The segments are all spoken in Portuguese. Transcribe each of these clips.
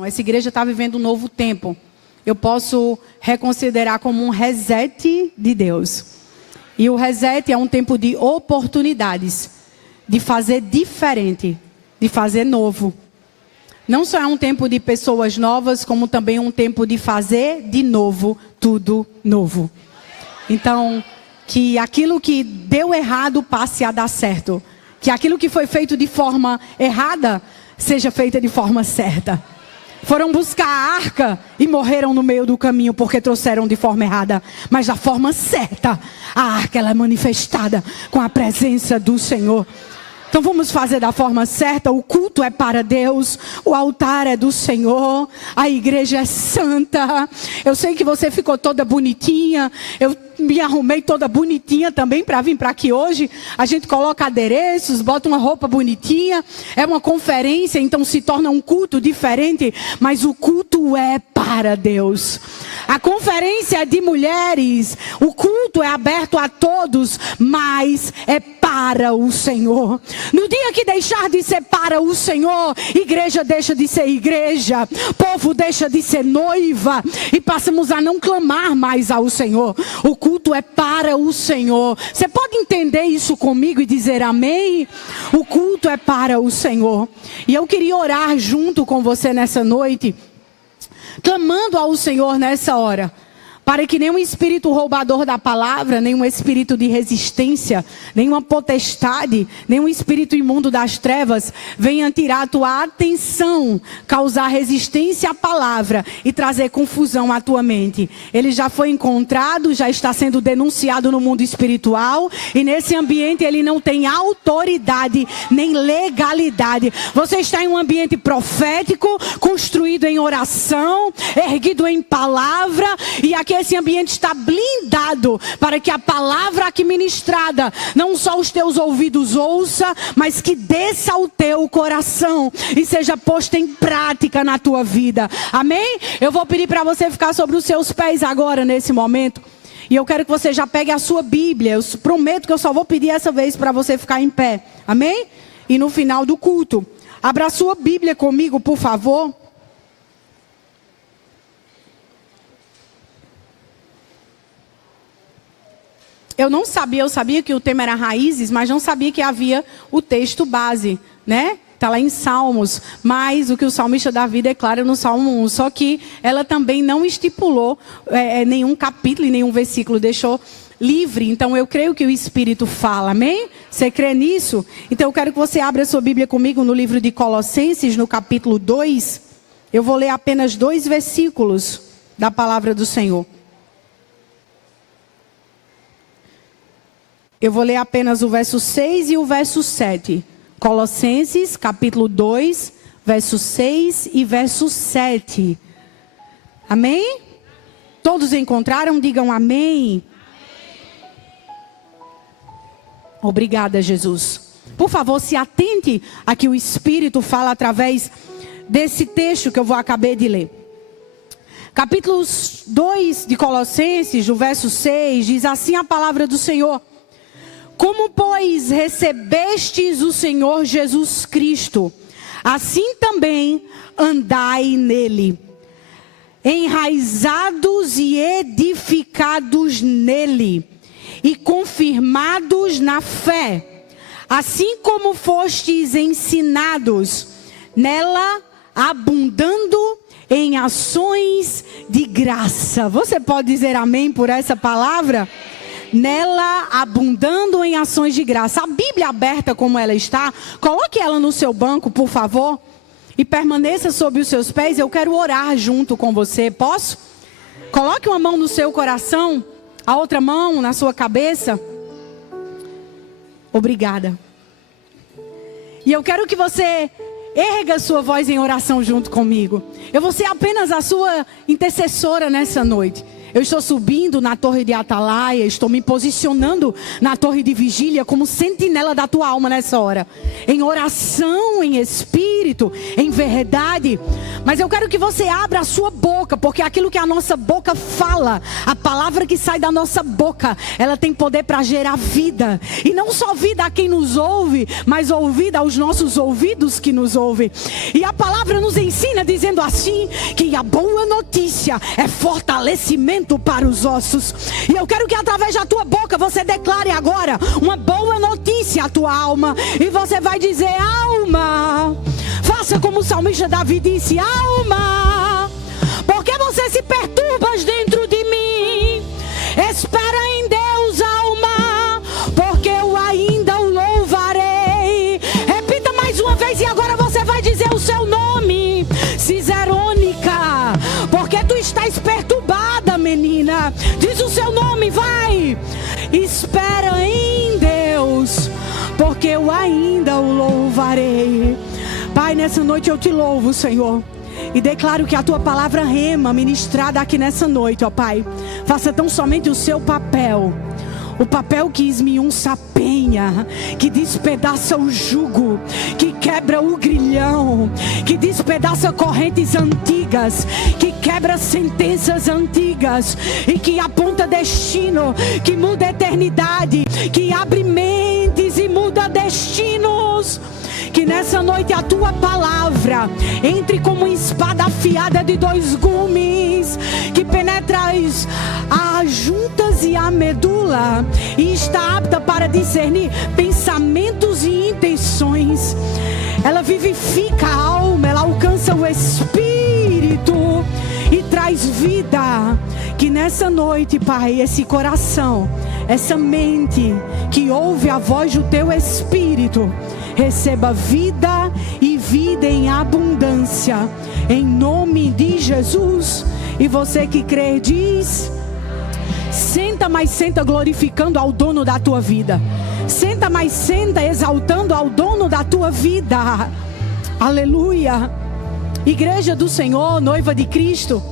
Essa igreja está vivendo um novo tempo. Eu posso reconsiderar como um reset de Deus. E o reset é um tempo de oportunidades, de fazer diferente, de fazer novo. Não só é um tempo de pessoas novas, como também um tempo de fazer de novo tudo novo. Então, que aquilo que deu errado passe a dar certo. Que aquilo que foi feito de forma errada seja feito de forma certa. Foram buscar a arca e morreram no meio do caminho porque trouxeram de forma errada. Mas da forma certa, a arca ela é manifestada com a presença do Senhor. Então vamos fazer da forma certa. O culto é para Deus, o altar é do Senhor, a igreja é santa. Eu sei que você ficou toda bonitinha, eu me arrumei toda bonitinha também para vir para aqui hoje. A gente coloca adereços, bota uma roupa bonitinha. É uma conferência, então se torna um culto diferente, mas o culto é para Deus. A conferência é de mulheres, o culto é aberto a todos, mas é para o Senhor. No dia que deixar de ser para o Senhor, igreja deixa de ser igreja, povo deixa de ser noiva e passamos a não clamar mais ao Senhor. O culto é para o Senhor. Você pode entender isso comigo e dizer amém? O culto é para o Senhor. E eu queria orar junto com você nessa noite, clamando ao Senhor nessa hora, para que nenhum espírito roubador da palavra, nenhum espírito de resistência, nenhuma potestade, nenhum espírito imundo das trevas venha tirar a tua atenção, causar resistência à palavra e trazer confusão à tua mente. Ele já foi encontrado, já está sendo denunciado no mundo espiritual e nesse ambiente ele não tem autoridade nem legalidade. Você está em um ambiente profético, construído em oração, erguido em palavra, e aqui esse ambiente está blindado para que a palavra aqui ministrada, não só os teus ouvidos ouça, mas que desça ao teu coração e seja posta em prática na tua vida. Amém? Eu vou pedir para você ficar sobre os seus pés agora, nesse momento. E eu quero que você já pegue a sua Bíblia. Eu prometo que eu só vou pedir essa vez para você ficar em pé. Amém? E no final do culto, abra a sua Bíblia comigo, por favor. Eu sabia que o tema era raízes, mas não sabia que havia o texto base, né? Está lá em Salmos, mas o que o salmista Davi declara no Salmo 1, só que ela também não estipulou nenhum capítulo e nenhum versículo, deixou livre. Então eu creio que o Espírito fala, amém? Você crê nisso? Então eu quero que você abra a sua Bíblia comigo no livro de Colossenses, no capítulo 2. Eu vou ler apenas 2 versículos da palavra do Senhor. Eu vou ler apenas o verso 6 e o verso 7. Colossenses, capítulo 2, verso 6 e verso 7. Amém? Todos encontraram? Digam amém. Obrigada, Jesus. Por favor, se atente a que o Espírito fala através desse texto que eu acabei de ler. Capítulo 2 de Colossenses, o verso 6, diz assim a palavra do Senhor. Como, pois, recebestes o Senhor Jesus Cristo, assim também andai nele, enraizados e edificados nele, e confirmados na fé, assim como fostes ensinados, nela abundando em ações de graça. Você pode dizer amém por essa palavra? Nela abundando em ações de graça. A Bíblia aberta como ela está, coloque ela no seu banco, por favor, e permaneça sob os seus pés. Eu quero orar junto com você, posso? Coloque uma mão no seu coração, a outra mão na sua cabeça. Obrigada. E eu quero que você erga sua voz em oração junto comigo. Eu vou ser apenas a sua intercessora nessa noite. Eu estou subindo na torre de atalaia, estou me posicionando na torre de vigília como sentinela da tua alma nessa hora. Em oração, em espírito, em verdade. Mas eu quero que você abra a sua boca, porque aquilo que a nossa boca fala, a palavra que sai da nossa boca, ela tem poder para gerar vida. E não só vida a quem nos ouve, mas ouvida aos nossos ouvidos que nos ouvem. E a palavra nos ensina dizendo assim, que a boa notícia é fortalecimento para os ossos. E eu quero que através da tua boca você declare agora uma boa notícia à tua alma. E você vai dizer: alma, faça como o salmista Davi disse: alma, por que você se perturbas dentro de mim? Espera em Deus, alma, porque eu ainda o louvarei. Repita mais uma vez e agora você vai dizer o seu nome: Cicerônica, porque tu estás perturbada, menina. Diz o seu nome, vai. Espera em Deus, porque eu ainda o louvarei. Pai, nessa noite eu te louvo, Senhor, e declaro que a tua palavra rema ministrada aqui nessa noite, ó Pai, faça tão somente o seu papel. O papel que esmiuça a penha, que despedaça o jugo, que quebra o grilhão, que despedaça correntes antigas, que quebra sentenças antigas e que aponta destino, que muda a eternidade, que abre mentes e muda destinos. Que nessa noite a tua palavra entre como uma espada afiada de 2 gumes, que penetra as juntas e a medula, e está apta para discernir pensamentos e intenções. Ela vivifica a alma, ela alcança o espírito e traz vida. Que nessa noite, Pai, esse coração, essa mente que ouve a voz do teu espírito, receba vida e vida em abundância, em nome de Jesus. E você que crê diz: senta, mas senta glorificando ao dono da tua vida. Senta, mas senta exaltando ao dono da tua vida. Aleluia. Igreja do Senhor, noiva de Cristo,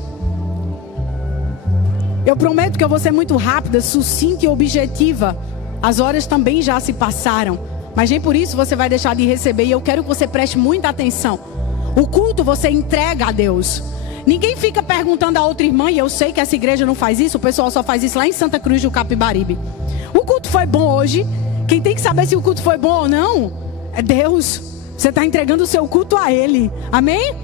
eu prometo que eu vou ser muito rápida, sucinta e objetiva. As horas também já se passaram, mas nem por isso você vai deixar de receber. E eu quero que você preste muita atenção. O culto você entrega a Deus. Ninguém fica perguntando a outra irmã, e eu sei que essa igreja não faz isso. O pessoal só faz isso lá em Santa Cruz do Capibaribe. O culto foi bom hoje. Quem tem que saber se o culto foi bom ou não é Deus. Você está entregando o seu culto a Ele. Amém?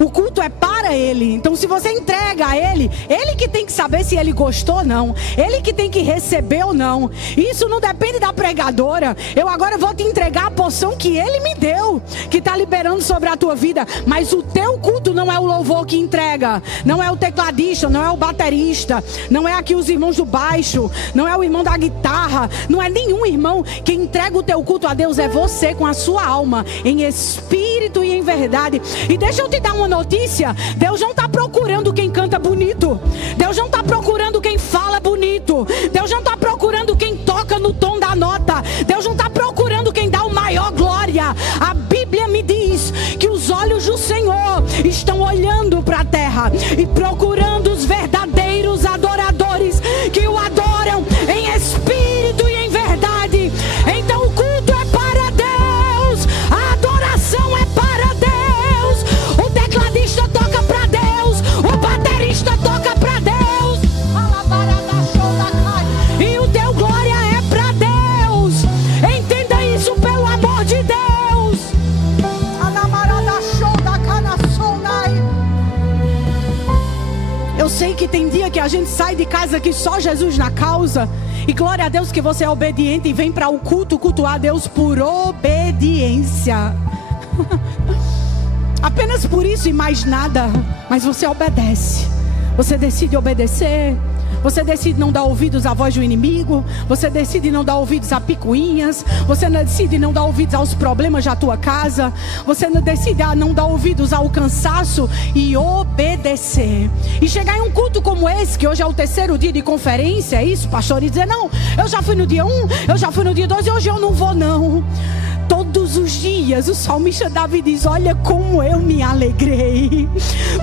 O culto é para Ele. Então se você entrega a Ele, Ele que tem que saber se Ele gostou ou não. Ele que tem que receber ou não. Isso não depende da pregadora. Eu agora vou te entregar a porção que Ele me deu, que está liberando sobre a tua vida. Mas o teu culto não é o louvor que entrega, não é o tecladista, não é o baterista, não é aqui os irmãos do baixo, não é o irmão da guitarra, não é nenhum irmão. Quem entrega o teu culto a Deus é você, com a sua alma, em espírito e em verdade. E deixa eu te dar uma notícia: Deus não está procurando quem canta bonito, Deus não está procurando quem fala bonito, Deus não está procurando quem toca no tom da nota, Deus não está procurando quem dá o maior glória. A Bíblia me diz que os olhos do Senhor estão olhando para a terra e procurando os verdadeiros adoradores que o adoram em espírito e em verdade. Então o culto é para Deus, a adoração é para Deus, o tecladista toca para Deus, o baterista toca para Deus, e o teu glória é para Deus. Entenda isso, pelo amor de Deus. Eu sei que tem dia que a gente sai de casa que só Jesus na causa, e glória a Deus que você é obediente e vem para o culto cultuar a Deus por obediência. Apenas por isso e mais nada. Mas você obedece, você decide obedecer. Você decide não dar ouvidos à voz do inimigo. Você decide não dar ouvidos a picuinhas. Você decide não dar ouvidos aos problemas da tua casa. Você decide não dar ouvidos ao cansaço e obedecer. E chegar em um culto como esse, que hoje é o 3º dia de conferência, é isso, pastor? E dizer: não, eu já fui no dia 1, eu já fui no dia 2 e hoje eu não vou não. Todos os dias o salmista Davi diz: olha como eu me alegrei,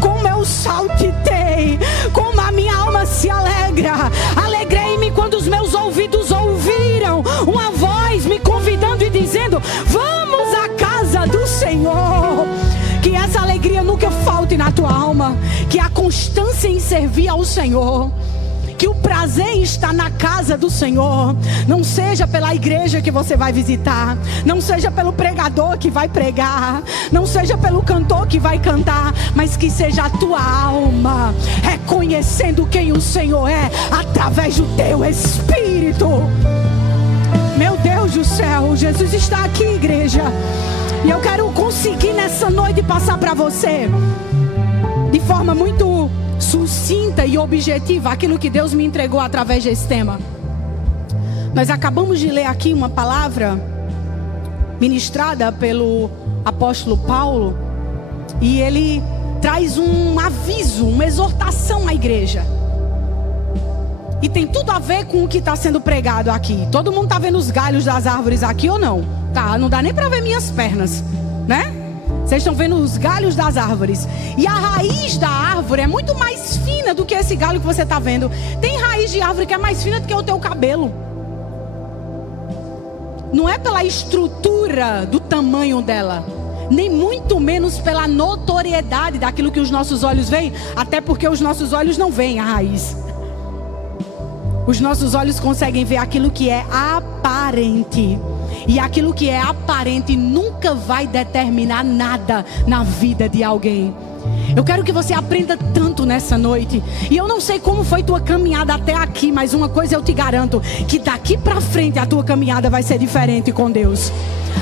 como eu saltitei, como a minha alma se alegra. Alegrei-me quando os meus ouvidos ouviram uma voz me convidando e dizendo: vamos à casa do Senhor. Que essa alegria nunca falte na tua alma. Que a constância em servir ao Senhor, que o prazer está na casa do Senhor, não seja pela igreja que você vai visitar, não seja pelo pregador que vai pregar, não seja pelo cantor que vai cantar, mas que seja a tua alma reconhecendo quem o Senhor é através do teu Espírito. Meu Deus do céu, Jesus está aqui, igreja, e eu quero conseguir nessa noite passar para você de forma muito sucinta e objetiva aquilo que Deus me entregou através desse tema. Nós acabamos de ler aqui uma palavra ministrada pelo apóstolo Paulo, e ele traz um aviso, uma exortação à igreja, e tem tudo a ver com o que está sendo pregado aqui. Todo mundo está vendo os galhos das árvores aqui ou não? Tá, não dá nem para ver minhas pernas, né? Vocês estão vendo os galhos das árvores. E a raiz da árvore é muito mais fina do que esse galho que você está vendo. Tem raiz de árvore que é mais fina do que o teu cabelo. Não é pela estrutura do tamanho dela, nem muito menos pela notoriedade daquilo que os nossos olhos veem. Até porque os nossos olhos não veem a raiz. Os nossos olhos conseguem ver aquilo que é aparente. E aquilo que é aparente nunca vai determinar nada na vida de alguém. Eu quero que você aprenda tanto nessa noite. E eu não sei como foi tua caminhada até aqui, mas uma coisa eu te garanto: que daqui pra frente a tua caminhada vai ser diferente com Deus.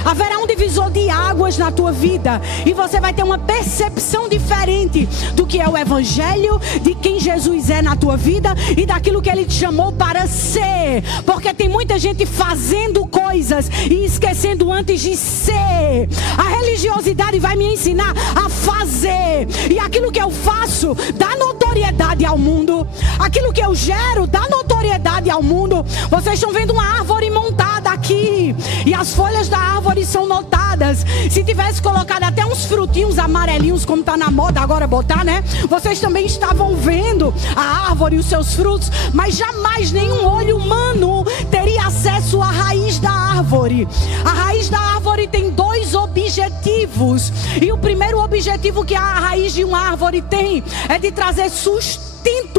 Haverá um divisor de águas na tua vida, e você vai ter uma percepção diferente do que é o Evangelho, de quem Jesus é na tua vida e daquilo que Ele te chamou para ser. Porque tem muita gente fazendo coisas e esquecendo antes de ser. A religiosidade vai me ensinar a fazer, e aquilo que eu faço dá notoriedade ao mundo. Aquilo que eu gero dá notoriedade ao mundo. Vocês estão vendo uma árvore montada aqui, e as folhas da árvore são notadas. Se tivesse colocado até uns frutinhos amarelinhos, como está na moda agora botar, né? Vocês também estavam vendo a árvore e os seus frutos, mas jamais nenhum olho humano teria acesso à raiz da árvore. A raiz da árvore tem dois objetivos, e o primeiro objetivo que a raiz de uma árvore tem é de trazer sustento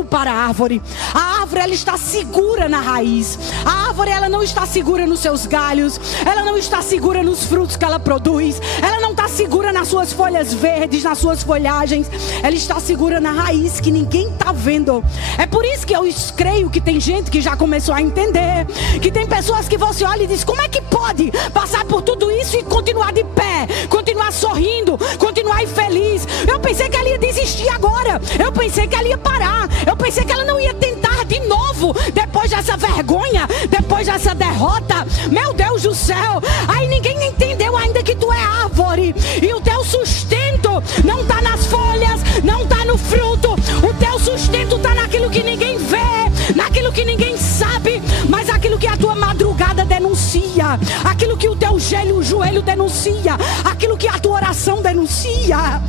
para a árvore. A árvore, ela está segura na raiz. A árvore, ela não está segura nos seus galhos, ela não está segura nos frutos que ela produz, ela não está segura nas suas folhas verdes, nas suas folhagens. Ela está segura na raiz que ninguém está vendo. É por isso que eu creio que tem gente que já começou a entender, que tem pessoas que você olha e diz: como é que pode passar por tudo isso e continuar de pé, continuar sorrindo, continuar infeliz? Eu pensei que ela ia desistir agora, eu pensei que ela ia parar, eu pensei que ela não ia tentar de novo, depois dessa vergonha, depois dessa derrota. Meu Deus do céu, aí ninguém entendeu ainda que tu é árvore, e o teu sustento não está nas folhas, não está no fruto. O teu sustento está naquilo que ninguém vê, naquilo que ninguém sabe, mas aquilo que a tua madrugada denuncia, aquilo que o teu joelho denuncia, aquilo que a tua oração denuncia.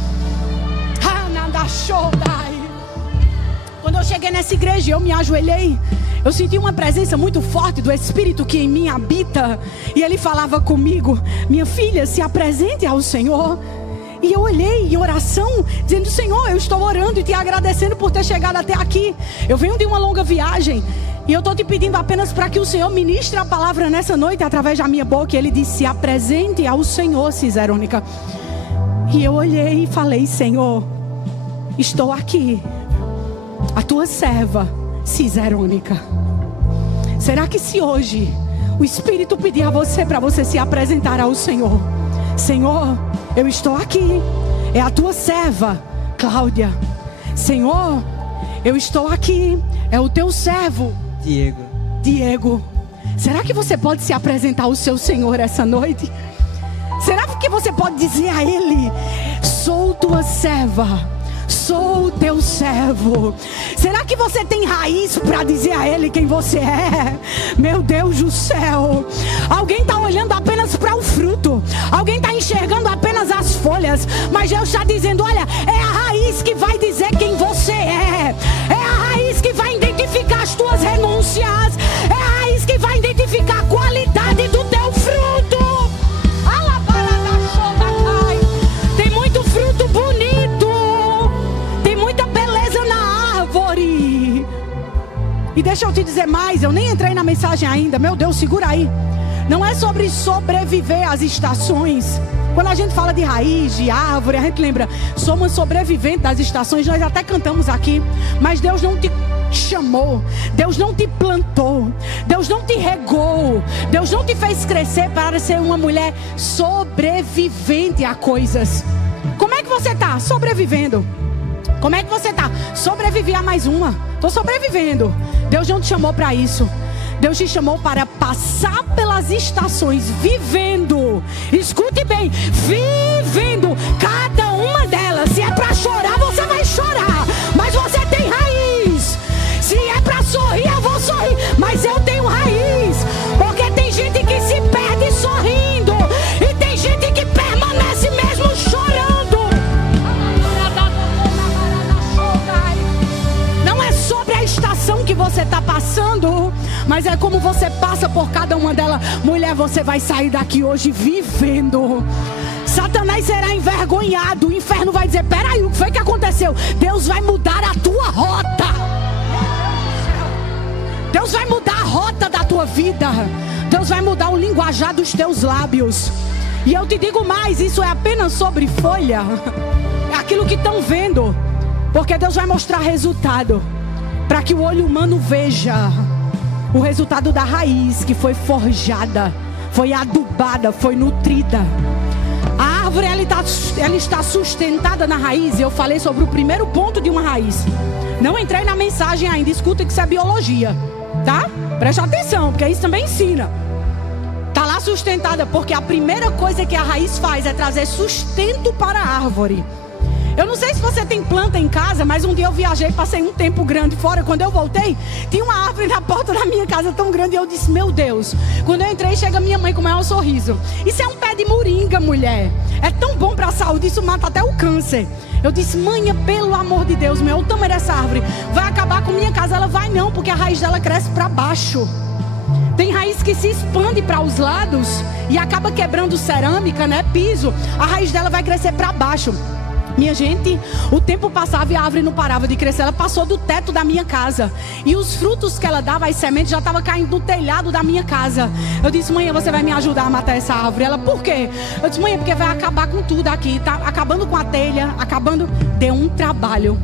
Quando eu cheguei nessa igreja, eu me ajoelhei, eu senti uma presença muito forte do Espírito que em mim habita, e Ele falava comigo: minha filha, se apresente ao Senhor. E eu olhei em oração, dizendo: Senhor, eu estou orando e te agradecendo por ter chegado até aqui. Eu venho de uma longa viagem, e eu estou te pedindo apenas para que o Senhor ministre a palavra nessa noite através da minha boca. E Ele disse: se apresente ao Senhor, Ciserônica. E eu olhei e falei: Senhor, estou aqui, a tua serva Ciserônica. Será que se hoje o Espírito pedir a você, para você se apresentar ao Senhor: Senhor, eu estou aqui, é a tua serva Cláudia. Senhor, eu estou aqui, é o teu servo Diego. Será que você pode se apresentar ao seu Senhor essa noite? Será que você pode dizer a Ele: sou tua serva, sou o teu servo? Será que você tem raiz para dizer a Ele quem você é? Meu Deus do céu, alguém está olhando apenas para o fruto, alguém está enxergando apenas as folhas, mas Deus está dizendo: olha, é a raiz que vai dizer quem você é, é a raiz Deixa eu te dizer mais, eu nem entrei na mensagem ainda. Meu Deus, segura aí. Não é sobre sobreviver às estações. Quando a gente fala de raiz, de árvore, a gente lembra, somos sobreviventes das estações. Nós até cantamos aqui. Mas Deus não te chamou, Deus não te plantou, Deus não te regou, Deus não te fez crescer para ser uma mulher sobrevivente a coisas. Como é que você está? Sobrevivendo. Como é que você está? Sobreviver a mais uma. Estou sobrevivendo. Deus não te chamou para isso. Deus te chamou para passar pelas estações, vivendo. Escute bem, vivendo cada uma delas. Se é para chorar, você vai chorar, mas você tem raiz. Se é para sorrir, eu vou sorrir, mas eu tenho raiz. Porque tem gente que se perde sorrindo e tem gente que permanece mesmo chorando. Não é sobre a estação que você está passando, mas é como você passa por cada uma delas. Mulher, você vai sair daqui hoje vivendo. Satanás será envergonhado. O inferno vai dizer: peraí, o que foi que aconteceu? Deus vai mudar a tua rota. Deus vai mudar a rota da tua vida. Deus vai mudar o linguajar dos teus lábios. E eu te digo mais, isso é apenas sobre folha. É aquilo que estão vendo. Porque Deus vai mostrar resultado, para que o olho humano veja o resultado da raiz que foi forjada, foi adubada, foi nutrida. A árvore ela está sustentada na raiz. Eu falei sobre o primeiro ponto de uma raiz. Não entrei na mensagem ainda. Escuta que isso é biologia, tá? Presta atenção, porque isso também ensina. Está lá sustentada porque a primeira coisa que a raiz faz é trazer sustento para a árvore. Eu não sei se você tem planta em casa, mas um dia eu viajei, passei um tempo grande fora. Quando eu voltei, tinha uma árvore na porta da minha casa tão grande. E eu disse: meu Deus. Quando eu entrei, chega minha mãe com o maior sorriso. Isso é um pé de moringa, mulher. É tão bom para a saúde, isso mata até o câncer. Eu disse: mãe, pelo amor de Deus, meu, o tamanho dessa árvore vai acabar com minha casa. Ela vai não, porque a raiz dela cresce para baixo. Tem raiz que se expande para os lados e acaba quebrando cerâmica, né, piso. A raiz dela vai crescer para baixo. Minha gente, o tempo passava e a árvore não parava de crescer. Ela passou do teto da minha casa. E os frutos que ela dava, as sementes, já estavam caindo no telhado da minha casa. Eu disse: mãe, você vai me ajudar a matar essa árvore? Ela: por quê? Eu disse: mãe, porque vai acabar com tudo aqui. Tá acabando com a telha, acabando. Deu um trabalho.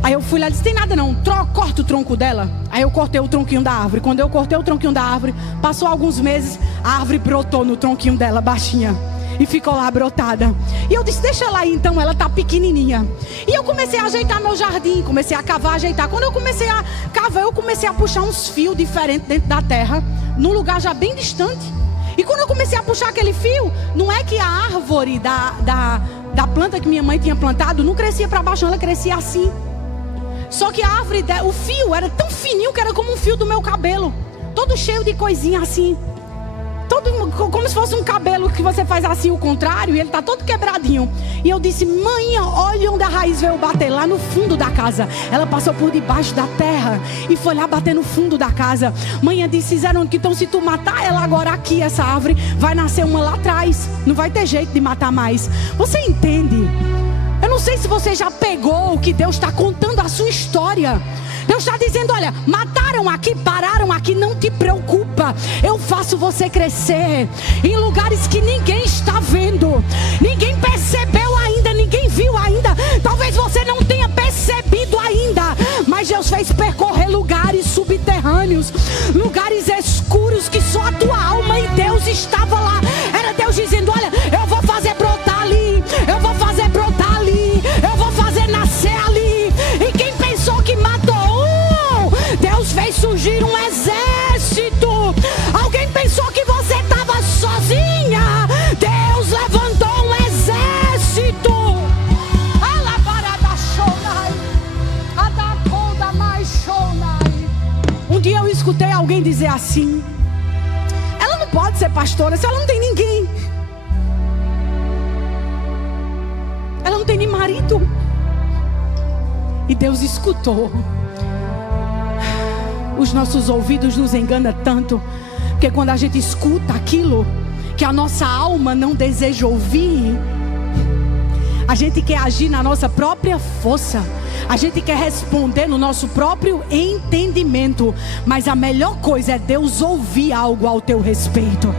Aí eu fui lá e disse: tem nada não, corta o tronco dela. Aí eu cortei o tronquinho da árvore. Quando eu cortei o tronquinho da árvore, passou alguns meses, a árvore brotou no tronquinho dela, baixinha. E ficou lá brotada. E eu disse: deixa ela aí então, ela tá pequenininha. E eu comecei a ajeitar meu jardim, comecei a cavar, ajeitar. Quando eu comecei a cavar, eu comecei a puxar uns fios diferentes dentro da terra, num lugar já bem distante. E quando eu comecei a puxar aquele fio, não é que a árvore da planta que minha mãe tinha plantado não crescia para baixo, ela crescia assim. Só que a árvore, o fio era tão fininho que era como um fio do meu cabelo, todo cheio de coisinha assim. Todo, como se fosse um cabelo que você faz assim o contrário, e ele está todo quebradinho. E eu disse: mãe, olha onde a raiz veio bater, lá no fundo da casa. Ela passou por debaixo da terra e foi lá bater no fundo da casa. Mãe disse: fizeram que então se tu matar ela agora aqui, essa árvore, vai nascer uma lá atrás. Não vai ter jeito de matar mais. Você entende? Eu não sei se você já pegou o que Deus está contando a sua história. Deus está dizendo: olha, mataram aqui, pararam aqui, não te preocupa. Eu faço você crescer em lugares que ninguém está vendo. Ninguém percebeu ainda, ninguém viu ainda. Talvez você não tenha percebido ainda, mas Deus fez percorrer lugares subterrâneos, lugares escuros que só a tua alma e Deus estava lá. Era Deus dizendo: olha, eu vou fazer brotar ali, eu vou fazer brotar ali, eu vou fazer nascer ali. E quem pensou que matou Deus fez surgir um exército. Alguém pensou que você estava sozinha, Deus levantou um exército. Um dia eu escutei alguém dizer assim: ela não pode ser pastora se ela não tem ninguém. Ela não tem nem marido. E Deus escutou. Os nossos ouvidos nos enganam tanto, porque quando a gente escuta aquilo que a nossa alma não deseja ouvir, a gente quer agir na nossa própria força. A gente quer responder no nosso próprio entendimento. Mas a melhor coisa é Deus ouvir algo ao teu respeito.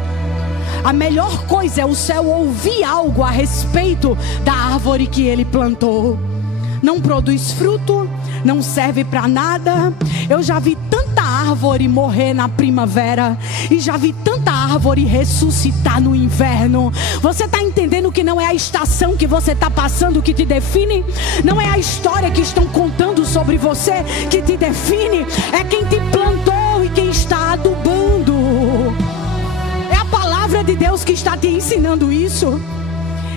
A melhor coisa é o céu ouvir algo a respeito da árvore que Ele plantou. Não produz fruto, não serve para nada. Eu já vi tanta árvore morrer na primavera e já vi tanta árvore ressuscitar no inverno. Você está entendendo que não é a estação que você está passando que te define? Não é a história que estão contando sobre você que te define? É quem te plantou e quem está adubando. É a palavra de Deus que está te ensinando isso.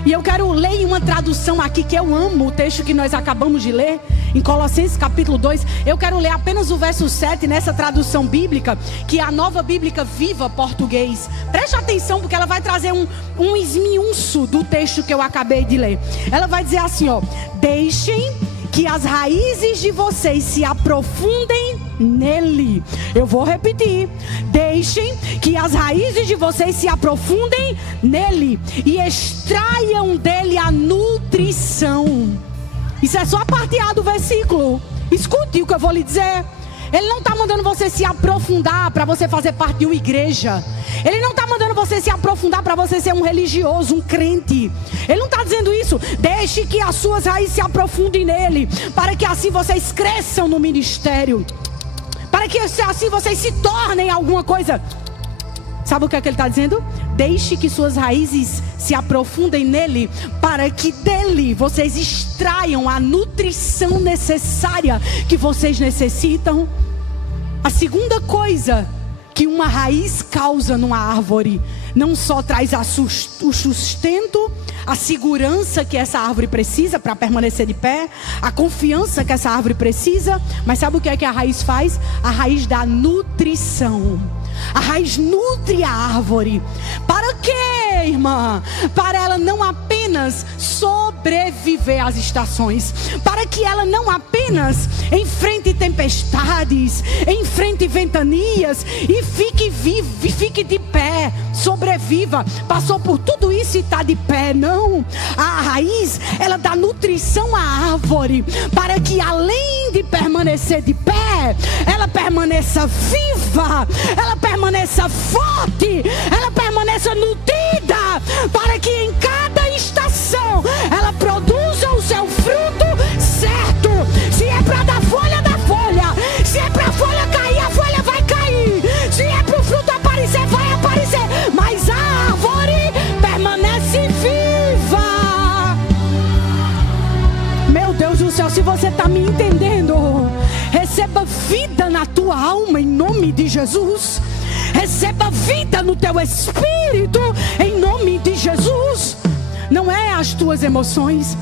E eu quero ler uma tradução aqui que eu amo, o texto que nós acabamos de ler, em Colossenses capítulo 2. Eu quero ler apenas o verso 7 nessa tradução bíblica, que é a Nova Bíblica Viva Português. Preste atenção, porque ela vai trazer um esmiúço do texto que eu acabei de ler. Ela vai dizer assim, ó: deixem que as raízes de vocês se aprofundem nele. Eu vou repetir: deixem que as raízes de vocês se aprofundem nele e extraiam dele a nutrição. Isso é só a parte A do versículo. Escute o que eu vou lhe dizer. Ele não está mandando você se aprofundar para você fazer parte de uma igreja. Ele não está mandando você se aprofundar para você ser um religioso, um crente. Ele não está dizendo isso. Deixe que as suas raízes se aprofundem nele, para que assim vocês cresçam no ministério, para que assim vocês se tornem alguma coisa. Sabe o que é que ele está dizendo? Deixe que suas raízes se aprofundem nele, para que dele vocês extraiam a nutrição necessária que vocês necessitam. A segunda coisa que uma raiz causa numa árvore, não só traz o sustento, a segurança que essa árvore precisa para permanecer de pé, a confiança que essa árvore precisa, mas sabe o que é que a raiz faz? A raiz dá nutrição. A raiz nutre a árvore. Para quê, irmã? Para ela não apenas sobreviver às estações, para que ela não apenas enfrente tempestades, enfrente ventanias e fique viva, fique de pé, sobreviva. Passou por tudo isso e está de pé. Não. A raiz, ela dá nutrição à árvore, para que além de permanecer de pé, ela permaneça viva, ela permaneça forte, ela permaneça nutrida, para que em cada estação ela produza o seu fruto certo. Se é para dar folha, dá folha. Se é para a folha cair, a folha vai cair. Se é para o fruto aparecer, vai aparecer. Mas a árvore permanece viva. Meu Deus do céu, se você está me entendendo, receba vida na tua alma em nome de Jesus. Receba vida no teu espírito em nome de Jesus. Não é as tuas emoções.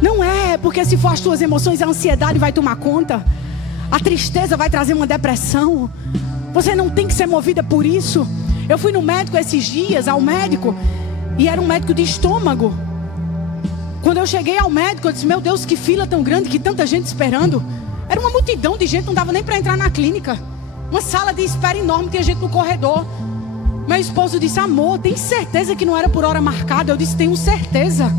Não é, porque se for as tuas emoções, a ansiedade vai tomar conta. A tristeza vai trazer uma depressão. Você não tem que ser movida por isso. Eu fui no médico esses dias, ao médico, e era um médico de estômago. Quando eu cheguei ao médico, eu disse: meu Deus, que fila tão grande, que tanta gente esperando. Era uma multidão de gente, não dava nem para entrar na clínica. Uma sala de espera enorme, tinha gente no corredor. Meu esposo disse: amor, tem certeza que não era por hora marcada? Eu disse: tenho certeza.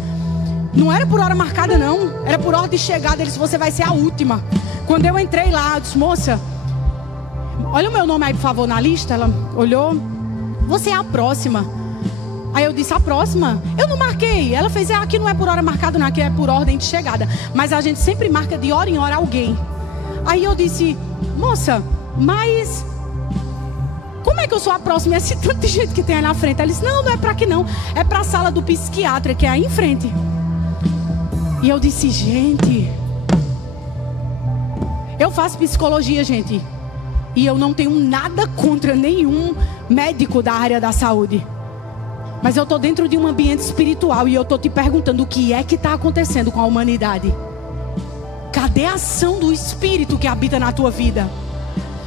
Não era por hora marcada não, era por ordem de chegada. Ele disse: você vai ser a última. Quando eu entrei lá, eu disse: moça, olha o meu nome aí por favor na lista. Ela olhou: você é a próxima. Aí eu disse: a próxima? Eu não marquei. Ela fez: aqui não é por hora marcada não, aqui é por ordem de chegada. Mas a gente sempre marca de hora em hora alguém. Aí eu disse: moça, mas como é que eu sou a próxima? E esse tanto de gente que tem aí na frente. Ela disse: não, não é pra aqui não, é pra sala do psiquiatra, que é aí em frente. E eu disse: gente, eu faço psicologia, gente, e eu não tenho nada contra nenhum médico da área da saúde, mas eu estou dentro de um ambiente espiritual e eu estou te perguntando: o que é que está acontecendo com a humanidade? Cadê a ação do Espírito que habita na tua vida?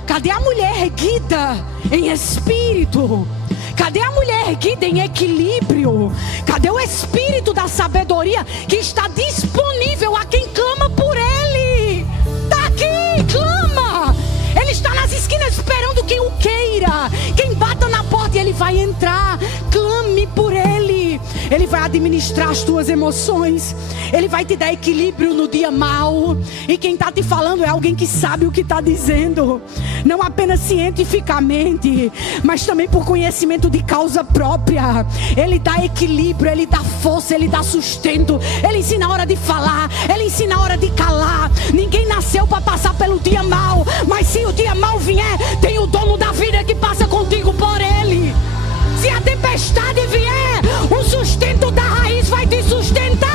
Cadê a mulher erguida em espírito? Cadê a mulher erguida em equilíbrio? Cadê o espírito da sabedoria que está disponível a quem clama por ele? Está aqui, clama. Ele está nas esquinas esperando quem o queira. Quem bata na porta e ele vai entrar. Clame por ele. Ele vai vai administrar as tuas emoções. Ele vai te dar equilíbrio no dia mau. E quem está te falando é alguém que sabe o que está dizendo. Não apenas cientificamente, mas também por conhecimento de causa própria. Ele dá equilíbrio, ele dá força, ele dá sustento. Ele ensina a hora de falar, ele ensina a hora de calar. Ninguém nasceu para passar pelo dia mau. Mas se o dia mau vier, tem o dono da vida que passa contigo por ele. Se a tempestade vier, o sustento da raiz vai te sustentar.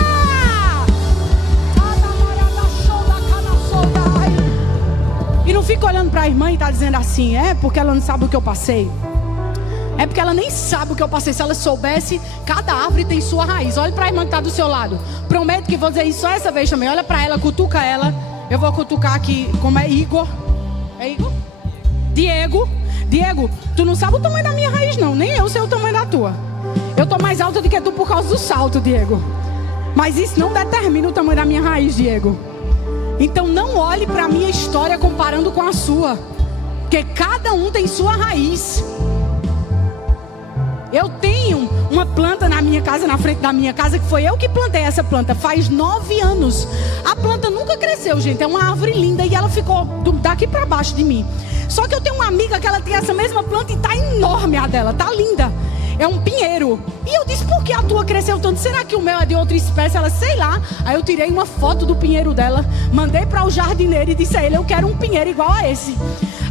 E não fica olhando para a irmã e está dizendo assim: é porque ela não sabe o que eu passei. É porque ela nem sabe o que eu passei. Se ela soubesse, cada árvore tem sua raiz. Olha para a irmã que está do seu lado. Prometo que vou dizer isso só essa vez também. Olha para ela, cutuca ela. Eu vou cutucar aqui, como é Igor. É Igor? Diego, tu não sabe o tamanho da minha raiz não. Nem eu sei o tamanho da tua. Eu tô mais alta do que tu por causa do salto, Diego. Mas isso não determina o tamanho da minha raiz, Diego. Então não olhe para a minha história comparando com a sua. Porque cada um tem sua raiz. Eu tenho uma planta na minha casa, na frente da minha casa, que foi eu que plantei essa planta. Faz 9 anos. A planta nunca cresceu, gente. É uma árvore linda e ela ficou daqui para baixo de mim. Só que eu tenho uma amiga que ela tem essa mesma planta e tá enorme a dela, tá linda. É um pinheiro. E eu disse: por que a tua cresceu tanto? Será que o meu é de outra espécie? Ela, sei lá. Aí eu tirei uma foto do pinheiro dela, mandei para o jardineiro e disse a ele: eu quero um pinheiro igual a esse.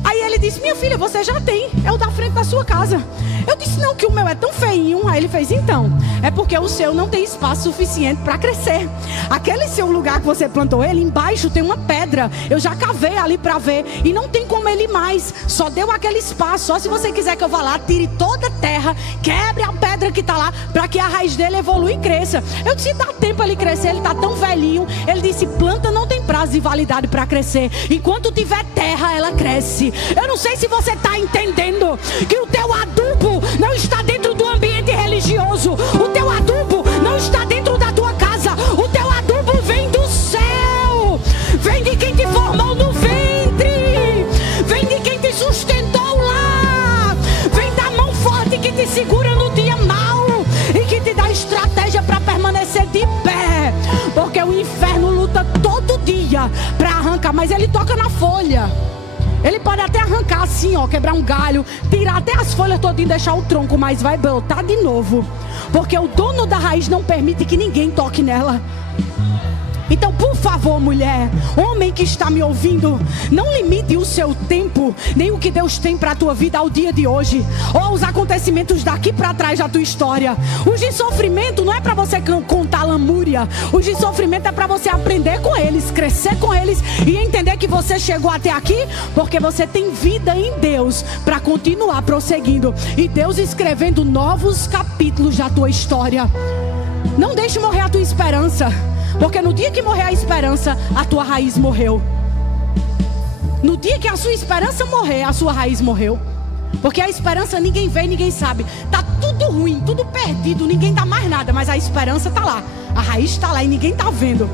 Aí ele disse: minha filha, você já tem, é o da frente da sua casa. Eu disse: não, que o meu é tão feinho. Aí ele fez: então, é porque o seu não tem espaço suficiente para crescer. Aquele seu lugar que você plantou ele, embaixo tem uma pedra. Eu já cavei ali para ver e não tem como ele ir mais. Só deu aquele espaço. Só se você quiser que eu vá lá, tire toda a terra, quebre a pedra que está lá, para que a raiz dele evolua e cresça. Eu disse: dá tempo ele crescer, ele está tão velhinho. Ele disse: planta não tem prazo de validade para crescer. Enquanto tiver terra, ela cresce. Eu não sei se você está entendendo que o teu adubo não está dentro do ambiente religioso. O teu adubo não está dentro da tua casa. O teu adubo vem do céu. Vem de quem te formou no ventre. Vem de quem te sustentou lá. Vem da mão forte que te segura no dia mau e que te dá estratégia para permanecer de pé. Porque o inferno luta todo dia para arrancar, mas ele toca na folha. Ele pode até arrancar assim, ó, quebrar um galho, tirar até as folhas todas e deixar o tronco, mas vai brotar de novo. Porque o dono da raiz não permite que ninguém toque nela. Então, por favor, mulher, homem que está me ouvindo, não limite o seu tempo, nem o que Deus tem para a tua vida ao dia de hoje, ou aos acontecimentos daqui para trás da tua história. Os de sofrimento não é para você contar lamúria. Os de sofrimento é para você aprender com eles, crescer com eles e entender que você chegou até aqui porque você tem vida em Deus para continuar prosseguindo. E Deus escrevendo novos capítulos da tua história. Não deixe morrer a tua esperança. Porque no dia que morrer a esperança, a tua raiz morreu. No dia que a sua esperança morrer, a sua raiz morreu. Porque a esperança ninguém vê, ninguém sabe. Tá tudo ruim, tudo perdido, ninguém dá mais nada. Mas a esperança tá lá, a raiz tá lá e ninguém tá vendo.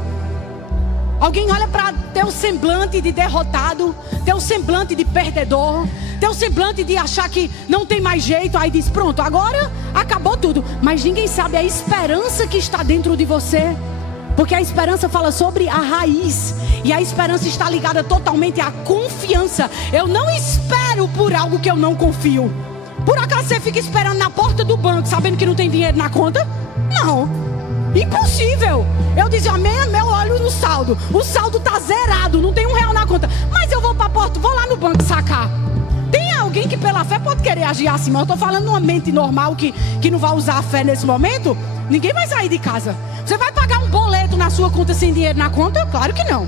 Alguém olha para teu semblante de derrotado, teu semblante de perdedor, teu semblante de achar que não tem mais jeito. Aí diz: pronto, agora acabou tudo. Mas ninguém sabe a esperança que está dentro de você. Porque a esperança fala sobre a raiz. E a esperança está ligada totalmente à confiança. Eu não espero por algo que eu não confio. Por acaso você fica esperando na porta do banco, sabendo que não tem dinheiro na conta? Não, impossível. Eu dizia: meu olho no saldo. O saldo está zerado, não tem R$1 na conta. Mas eu vou para a porta, vou lá no banco sacar. Tem alguém que pela fé pode querer agir assim. Mas eu estou falando numa mente normal que não vai usar a fé nesse momento. Ninguém vai sair de casa. Você vai pagar um boleto na sua conta sem dinheiro na conta? Claro que não.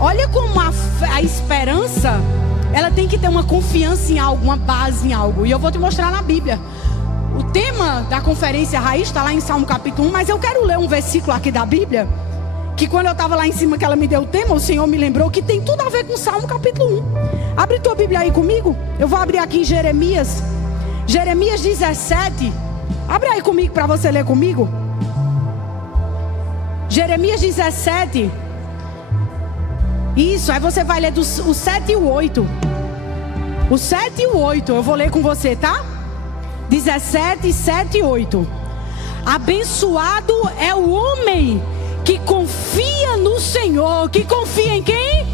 Olha como a esperança, ela tem que ter uma confiança em algo, uma base em algo. E eu vou te mostrar na Bíblia. O tema da conferência Raiz está lá em Salmo capítulo 1. Mas eu quero ler um versículo aqui da Bíblia, que quando eu estava lá em cima que ela me deu o tema, o Senhor me lembrou que tem tudo a ver com Salmo capítulo 1. Abre tua Bíblia aí comigo. Eu vou abrir aqui em Jeremias. Jeremias 17. Abre aí comigo para você ler comigo. Jeremias 17. Isso, aí você vai ler o 7 e o 8. O 7 e o 8 eu vou ler com você, tá? 17, 7 e 8. Abençoado é o homem que confia no Senhor. Que confia em quem?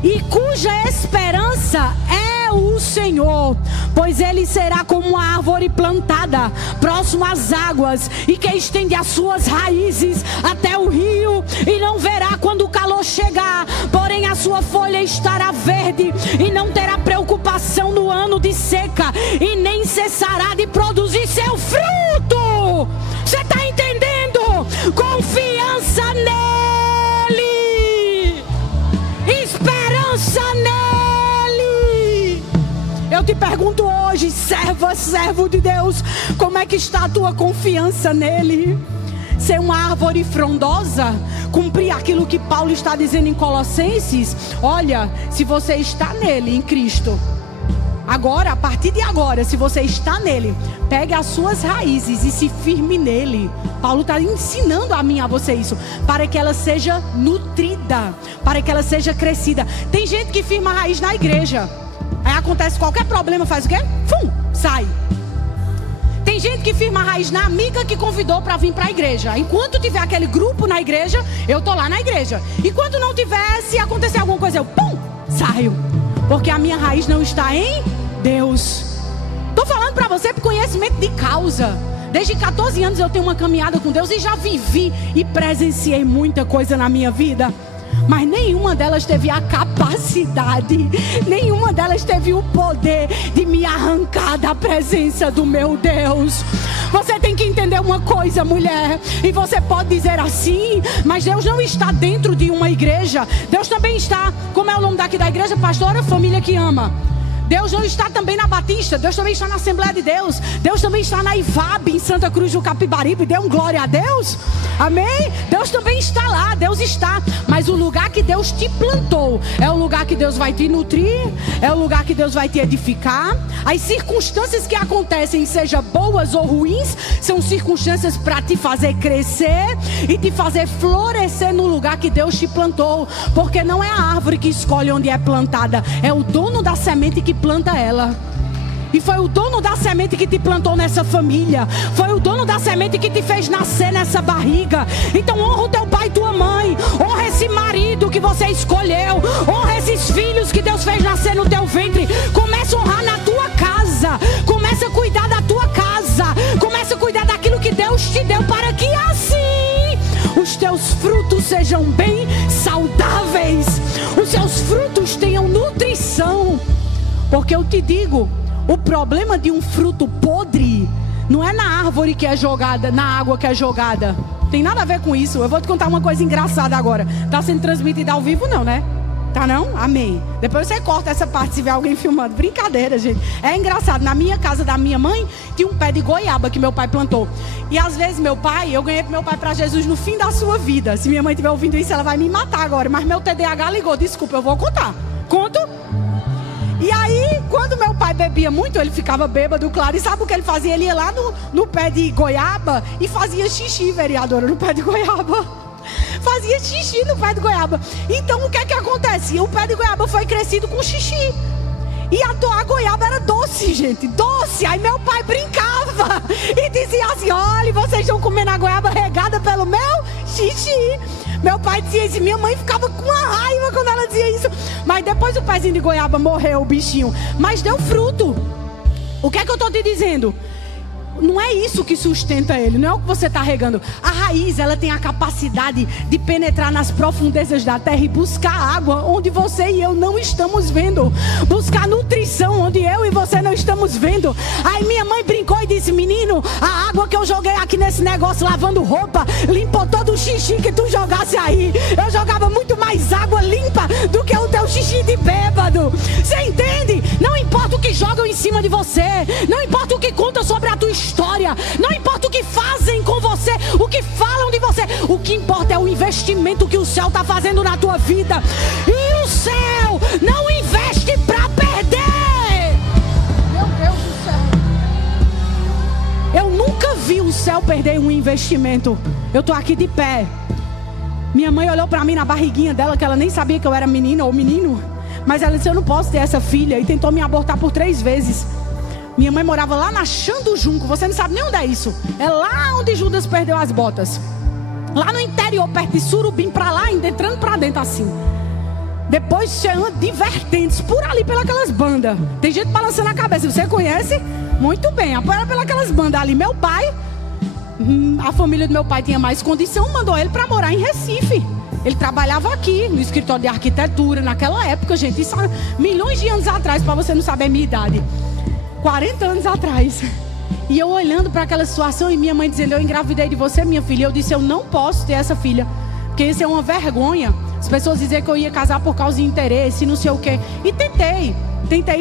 E cuja esperança é o Senhor, pois ele será como uma árvore plantada próximo às águas, e que estende as suas raízes até o rio, e não verá quando o calor chegar, porém a sua folha estará verde, e não terá preocupação no ano de seca, e nem cessará de produzir seu fruto. Você está entendendo? Confiança nele, esperança nele. Eu te pergunto hoje, serva, servo de Deus, como é que está a tua confiança nele? Ser uma árvore frondosa, cumprir aquilo que Paulo está dizendo em Colossenses. Olha, se você está nele, em Cristo, agora, a partir de agora, se você está nele, pegue as suas raízes e se firme nele. Paulo está ensinando a mim, a você isso, para que ela seja nutrida, para que ela seja crescida. Tem gente que firma a raiz na igreja, aí acontece qualquer problema, faz o quê? Fum, sai. Tem gente que firma a raiz na amiga que convidou para vir para a igreja. Enquanto tiver aquele grupo na igreja, eu tô lá na igreja. E quando não tiver, se acontecer alguma coisa, eu pum, saio. Porque a minha raiz não está em Deus. Estou falando para você por conhecimento de causa. Desde 14 anos eu tenho uma caminhada com Deus e já vivi e presenciei muita coisa na minha vida. Mas nenhuma delas teve a capacidade, nenhuma delas teve o poder de me arrancar da presença do meu Deus. Você tem que entender uma coisa, mulher, e você pode dizer assim, mas Deus não está dentro de uma igreja. Deus também está, como é o nome daqui da igreja, pastora? Família que ama. Deus não está também na Batista, Deus também está na Assembleia de Deus, Deus também está na IVAB, em Santa Cruz do Capibaribe. Dê um glória a Deus, amém? Deus também está lá, Deus está, mas o lugar que Deus te plantou é o lugar que Deus vai te nutrir, é o lugar que Deus vai te edificar. As circunstâncias que acontecem, seja boas ou ruins, são circunstâncias para te fazer crescer e te fazer florescer no lugar que Deus te plantou, porque não é a árvore que escolhe onde é plantada, é o dono da semente que planta ela. E foi o dono da semente que te plantou nessa família, foi o dono da semente que te fez nascer nessa barriga. Então honra o teu pai e tua mãe, honra esse marido que você escolheu, honra esses filhos que Deus fez nascer no teu ventre. Começa a honrar na tua casa, começa a cuidar da tua casa, começa a cuidar daquilo que Deus te deu, para que assim os teus frutos sejam bem saudáveis, os seus frutos tenham nutrição. Porque eu te digo, o problema de um fruto podre não é na árvore que é jogada, na água que é jogada. Tem nada a ver com isso. Eu vou te contar uma coisa engraçada agora. Tá sendo transmitida ao vivo não, né? Tá não? Amém. Depois você corta essa parte se tiver alguém filmando. Brincadeira, gente. É engraçado. Na minha casa da minha mãe tinha um pé de goiaba que meu pai plantou. E às vezes eu ganhei pro meu pai para Jesus no fim da sua vida. Se minha mãe estiver ouvindo isso, ela vai me matar agora. Mas meu TDAH ligou. Desculpa, eu vou contar. Conto? E aí, quando meu pai bebia muito, ele ficava bêbado, claro. E sabe o que ele fazia? Ele ia lá no pé de goiaba e fazia xixi, vereadora, no pé de goiaba. Fazia xixi no pé de goiaba. Então, o que é que acontece? O pé de goiaba foi crescido com xixi. E a goiaba era doce, gente, doce. Aí meu pai brincava e dizia assim: olha, vocês estão comendo a goiaba regada pelo meu xixi. Meu pai dizia isso, minha mãe ficava com uma raiva quando ela dizia isso. Mas depois o pezinho de goiaba morreu, o bichinho. Mas deu fruto. O que é que eu estou te dizendo? Não é isso que sustenta ele, não é o que você está regando. A raiz, ela tem a capacidade de penetrar nas profundezas da terra e buscar água onde você e eu não estamos vendo. Buscar nutrição onde eu e você não estamos vendo. Aí minha mãe brincou e disse: menino, a água que eu joguei aqui nesse negócio lavando roupa limpou todo o xixi que tu jogasse aí. Eu jogava muito mais água limpa do que o teu xixi de bêbado. Você entende? Não importa o que jogam em cima de você, não importa o que conta sobre a tua história, não importa o que fazem com você, o que falam de você, o que importa é o investimento que o céu está fazendo na tua vida. E o céu não investe para perder. Meu Deus do céu, eu nunca vi o céu perder um investimento. Eu estou aqui de pé. Minha mãe olhou para mim na barriguinha dela, que ela nem sabia que eu era menina ou menino, mas ela disse: eu não posso ter essa filha, e tentou me abortar por 3 vezes. Minha mãe morava lá na Chã do Junco. Você não sabe nem onde é isso. É lá onde Judas perdeu as botas. Lá no interior, perto de Surubim, pra lá, ainda entrando pra dentro assim. Depois chama de vertentes, por ali, pelas bandas. Tem gente balançando a cabeça, você conhece? Muito bem, apoia pelas bandas ali. Meu pai, a família do meu pai tinha mais condição, mandou ele pra morar em Recife. Ele trabalhava aqui, no escritório de arquitetura, naquela época, gente. Isso há milhões de anos atrás, pra você não saber a minha idade. 40 anos atrás. E eu olhando para aquela situação e minha mãe dizendo: eu engravidei de você, minha filha. Eu disse: eu não posso ter essa filha, porque isso é uma vergonha. As pessoas diziam que eu ia casar por causa de interesse, não sei o quê. E tentei.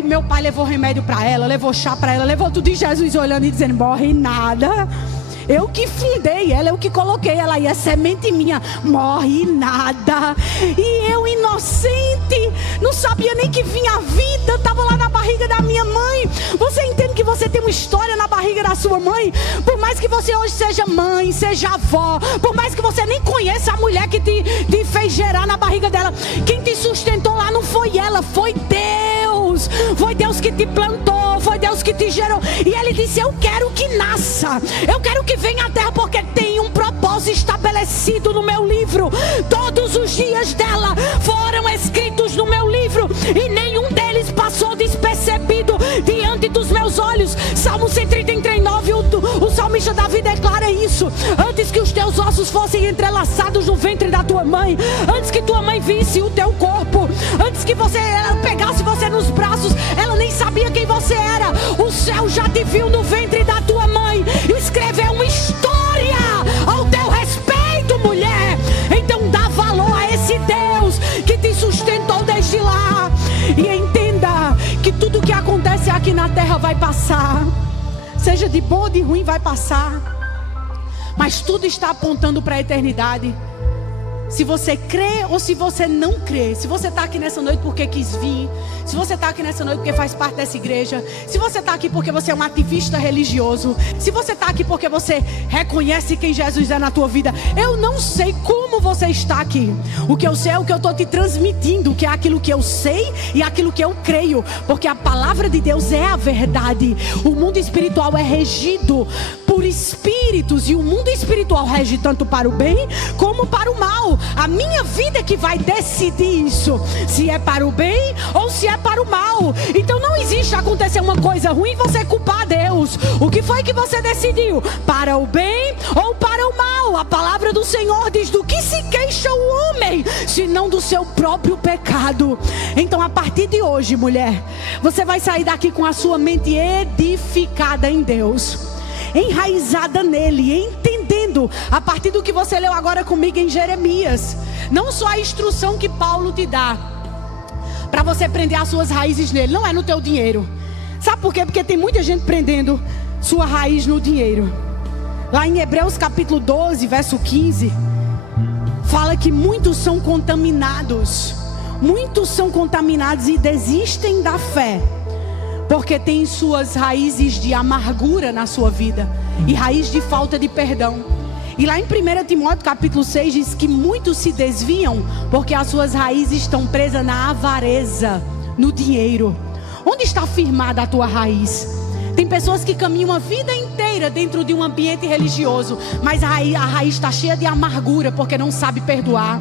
Meu pai levou remédio para ela, levou chá para ela, levou tudo. E Jesus olhando e dizendo: morre nada. Eu que fundei ela, eu que coloquei ela aí, é semente minha. Morre nada. E eu, inocente, não sabia nem que vinha a vida, estava lá na barriga da minha mãe. Você entende que você tem uma história na barriga da sua mãe? Por mais que você hoje seja mãe, seja avó, por mais que você nem conheça a mulher que te fez gerar na barriga dela, quem te sustentou lá não foi ela, foi Deus. Foi Deus que te plantou, foi Deus que te gerou. E Ele disse: eu quero que nasça, eu quero que venha à terra, porque tem um propósito estabelecido no meu livro. Todos os dias dela foram escritos no meu livro, e nenhum deles passou despercebido diante dos meus olhos. Salmo 139, o salmista Davi declara isso: antes que os teus ossos fossem entrelaçados no ventre da tua mãe, antes que tua mãe visse o teu corpo, antes que ela pegasse você nos braços, ela nem sabia quem você era. O céu já te viu no ventre da tua mãe, escreveu uma história ao teu respeito, mulher. Então dá valor a esse Deus que te sustentou desde lá. E entenda que tudo que acontece aqui na terra vai passar, seja de bom ou de ruim, vai passar, mas tudo está apontando para a eternidade. Se você crê ou se você não crê, se você está aqui nessa noite porque quis vir, se você está aqui nessa noite porque faz parte dessa igreja, se você está aqui porque você é um ativista religioso, se você está aqui porque você reconhece quem Jesus é na tua vida, eu não sei como você está aqui. O que eu sei é o que eu estou te transmitindo, que é aquilo que eu sei e aquilo que eu creio, porque a palavra de Deus é a verdade. O mundo espiritual é regido por espíritos, e o mundo espiritual rege tanto para o bem como para o mal. A minha vida é que vai decidir isso, se é para o bem ou se é para o mal. Então não existe acontecer uma coisa ruim e você culpar a Deus. O que foi que você decidiu? Para o bem ou para o mal? A palavra do Senhor diz: do que se queixa o homem, senão do seu próprio pecado. Então a partir de hoje, mulher, você vai sair daqui com a sua mente edificada em Deus, enraizada nele, entendendo a partir do que você leu agora comigo em Jeremias, não só a instrução que Paulo te dá para você prender as suas raízes nele, não é no teu dinheiro. Sabe por quê? Porque tem muita gente prendendo sua raiz no dinheiro. Lá em Hebreus capítulo 12, verso 15, fala que muitos são contaminados e desistem da fé, porque tem suas raízes de amargura na sua vida e raiz de falta de perdão. E lá em 1 Timóteo capítulo 6 diz que muitos se desviam porque as suas raízes estão presas na avareza, no dinheiro. Onde está firmada a tua raiz? Tem pessoas que caminham a vida inteira dentro de um ambiente religioso, mas a raiz está cheia de amargura porque não sabe perdoar,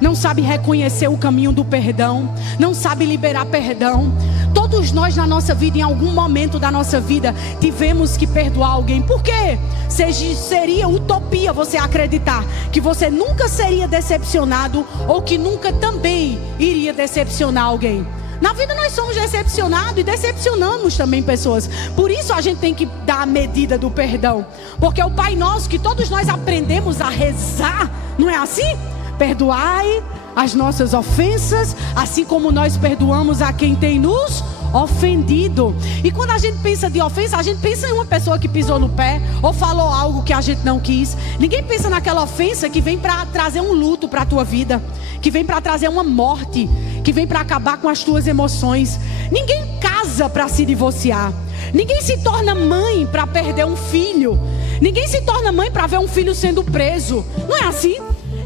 não sabe reconhecer o caminho do perdão, não sabe liberar perdão. Todos nós na nossa vida, em algum momento da nossa vida, tivemos que perdoar alguém. Por quê? Seria utopia você acreditar que você nunca seria decepcionado, ou que nunca também iria decepcionar alguém. Na vida nós somos decepcionados e decepcionamos também pessoas. Por isso a gente tem que dar a medida do perdão, porque o Pai Nosso que todos nós aprendemos a rezar, não é assim? Perdoai as nossas ofensas, assim como nós perdoamos a quem tem nos ofendido. E quando a gente pensa de ofensa, a gente pensa em uma pessoa que pisou no pé ou falou algo que a gente não quis. Ninguém pensa naquela ofensa que vem para trazer um luto para a tua vida, que vem para trazer uma morte, que vem para acabar com as tuas emoções. Ninguém casa para se divorciar. Ninguém se torna mãe para perder um filho. Ninguém se torna mãe para ver um filho sendo preso. Não é assim?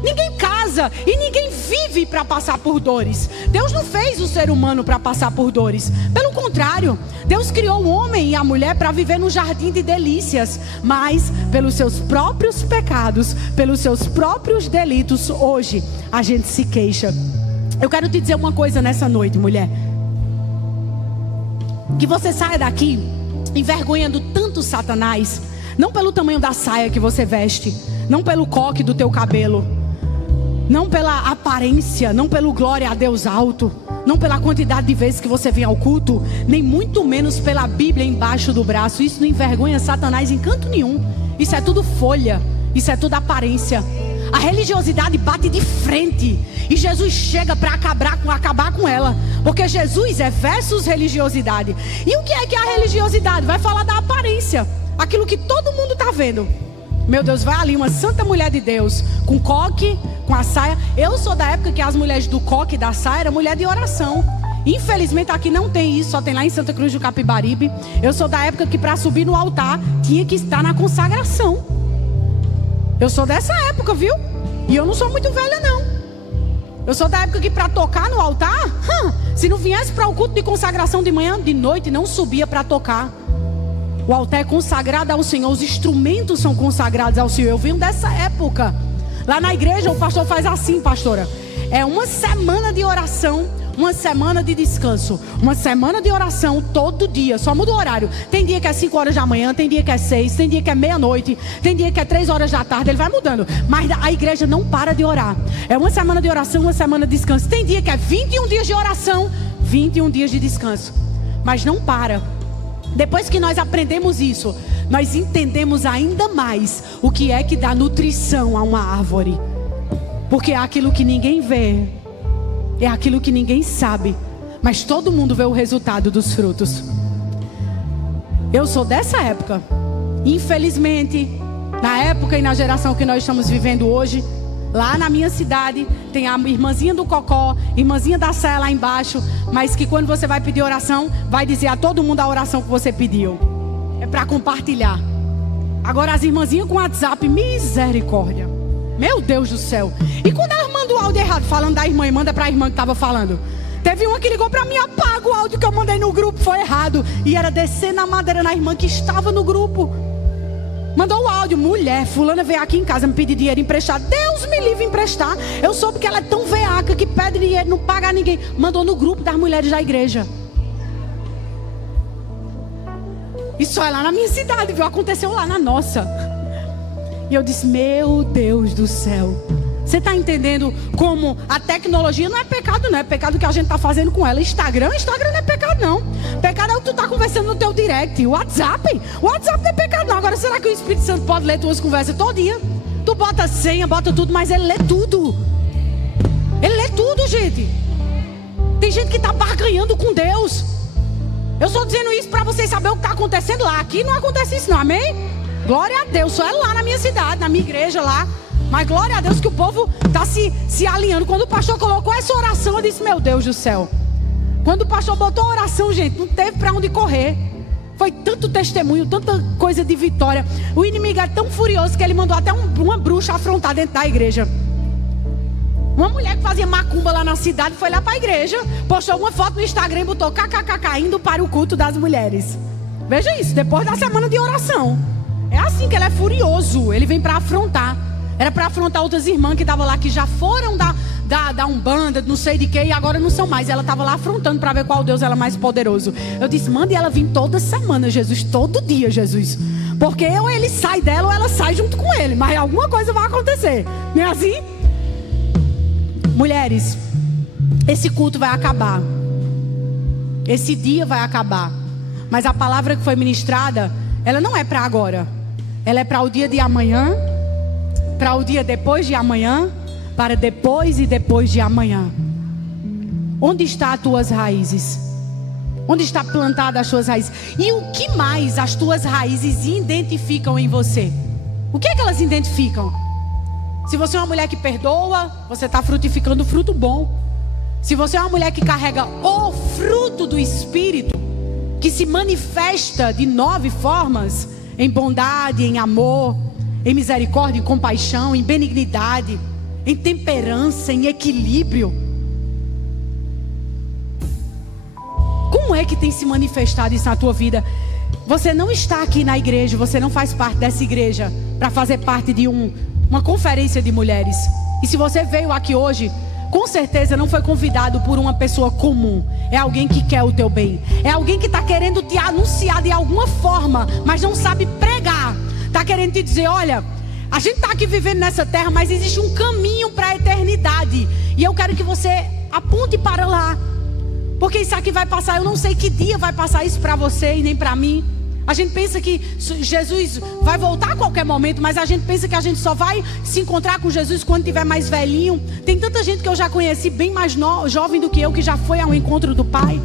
Ninguém casa e ninguém vive para passar por dores. Deus não fez o ser humano para passar por dores. Pelo contrário, Deus criou o homem e a mulher para viver num jardim de delícias. Mas pelos seus próprios pecados, pelos seus próprios delitos, hoje a gente se queixa. Eu quero te dizer uma coisa nessa noite, mulher. Que você saia daqui envergonhando tanto Satanás. Não pelo tamanho da saia que você veste, não pelo coque do teu cabelo, não pela aparência, não pelo glória a Deus alto, não pela quantidade de vezes que você vem ao culto, nem muito menos pela Bíblia embaixo do braço. Isso não envergonha Satanás em canto nenhum. Isso é tudo folha, isso é tudo aparência. A religiosidade bate de frente e Jesus chega para acabar com ela, porque Jesus é versus religiosidade. E o que é a religiosidade? Vai falar da aparência, aquilo que todo mundo está vendo. Meu Deus, vai ali uma santa mulher de Deus, com coque, com a saia. Eu sou da época que as mulheres do coque e da saia eram mulher de oração. Infelizmente aqui não tem isso, só tem lá em Santa Cruz do Capibaribe. Eu sou da época que para subir no altar tinha que estar na consagração. Eu sou dessa época, viu? E eu não sou muito velha não. Eu sou da época que para tocar no altar, se não viesse para o culto de consagração de manhã, de noite não subia para tocar. O altar é consagrado ao Senhor, os instrumentos são consagrados ao Senhor. Eu venho dessa época. Lá na igreja o pastor faz assim, pastora. É uma semana de oração, uma semana de descanso. Uma semana de oração todo dia, só muda o horário. Tem dia que é 5 horas da manhã, tem dia que é 6, tem dia que é meia-noite, tem dia que é 3 horas da tarde, ele vai mudando. Mas a igreja não para de orar. É uma semana de oração, uma semana de descanso. Tem dia que é 21 dias de oração, 21 dias de descanso. Mas não para. Depois que nós aprendemos isso, nós entendemos ainda mais o que é que dá nutrição a uma árvore. Porque é aquilo que ninguém vê, é aquilo que ninguém sabe, mas todo mundo vê o resultado dos frutos. Eu sou dessa época. Infelizmente, na época e na geração que nós estamos vivendo hoje, lá na minha cidade, tem a irmãzinha do cocó, irmãzinha da saia lá embaixo, mas que quando você vai pedir oração, vai dizer a todo mundo a oração que você pediu. É para compartilhar. Agora as irmãzinhas com WhatsApp, misericórdia. Meu Deus do céu. E quando elas mandam o áudio errado, falando da irmã, e manda para a irmã que estava falando. Teve uma que ligou para mim, apaga o áudio que eu mandei no grupo, foi errado. E era descer na madeira na irmã que estava no grupo. Mandou o áudio, mulher, fulana veio aqui em casa me pedir dinheiro emprestado. Deus me livre emprestar. Eu soube que ela é tão veaca que pede dinheiro, não paga a ninguém. Mandou no grupo das mulheres da igreja. Isso é lá na minha cidade, viu? Aconteceu lá na nossa. E eu disse, meu Deus do céu. Você está entendendo como a tecnologia não é pecado, não. É pecado que a gente está fazendo com ela. Instagram não é pecado, não. Pecado é o que tu está conversando no teu direct. WhatsApp não é pecado, não. Agora, será que o Espírito Santo pode ler tuas conversas todo dia? Tu bota senha, bota tudo, mas ele lê tudo. Ele lê tudo, gente. Tem gente que está barganhando com Deus. Eu estou dizendo isso para vocês saberem o que está acontecendo lá. Aqui não acontece isso, não, amém? Glória a Deus, só é lá na minha cidade, na minha igreja lá. Mas glória a Deus que o povo está se alinhando. Quando o pastor colocou essa oração, eu disse, meu Deus do céu. Quando o pastor botou a oração, gente, não teve para onde correr. Foi tanto testemunho, tanta coisa de vitória. O inimigo é tão furioso que ele mandou até uma bruxa afrontar dentro da igreja. Uma mulher que fazia macumba lá na cidade foi lá para a igreja, postou uma foto no Instagram e botou kkkk indo para o culto das mulheres. Veja isso, depois da semana de oração. É assim que ele é furioso, ele vem para afrontar. Era para afrontar outras irmãs que estavam lá, que já foram da Umbanda, não sei de quê, e agora não são mais. Ela estava lá afrontando para ver qual Deus era mais poderoso. Eu disse, mande ela vir toda semana, Jesus, todo dia, Jesus. Porque ou ele sai dela ou ela sai junto com ele. Mas alguma coisa vai acontecer, não é assim? Mulheres, esse culto vai acabar. Esse dia vai acabar. Mas a palavra que foi ministrada, ela não é para agora. Ela é para o dia de amanhã, para o dia depois de amanhã, para depois e depois de amanhã. Onde estão as tuas raízes? Onde está plantada as tuas raízes? E o que mais as tuas raízes identificam em você? O que é que elas identificam? Se você é uma mulher que perdoa, você está frutificando fruto bom. Se você é uma mulher que carrega o fruto do Espírito, que se manifesta de 9 formas, em bondade, em amor, em misericórdia, em compaixão, em benignidade, em temperança, em equilíbrio. Como é que tem se manifestado isso na tua vida? Você não está aqui na igreja, você não faz parte dessa igreja para fazer parte de uma conferência de mulheres. E se você veio aqui hoje, com certeza não foi convidado por uma pessoa comum. É alguém que quer o teu bem. É alguém que está querendo te anunciar de alguma forma, mas não sabe pregar. Está querendo te dizer, olha, a gente está aqui vivendo nessa terra, mas existe um caminho para a eternidade. E eu quero que você aponte para lá. Porque isso aqui vai passar, eu não sei que dia vai passar isso para você e nem para mim. A gente pensa que Jesus vai voltar a qualquer momento, mas a gente pensa que a gente só vai se encontrar com Jesus quando tiver mais velhinho. Tem tanta gente que eu já conheci bem mais jovem do que eu, que já foi ao encontro do Pai.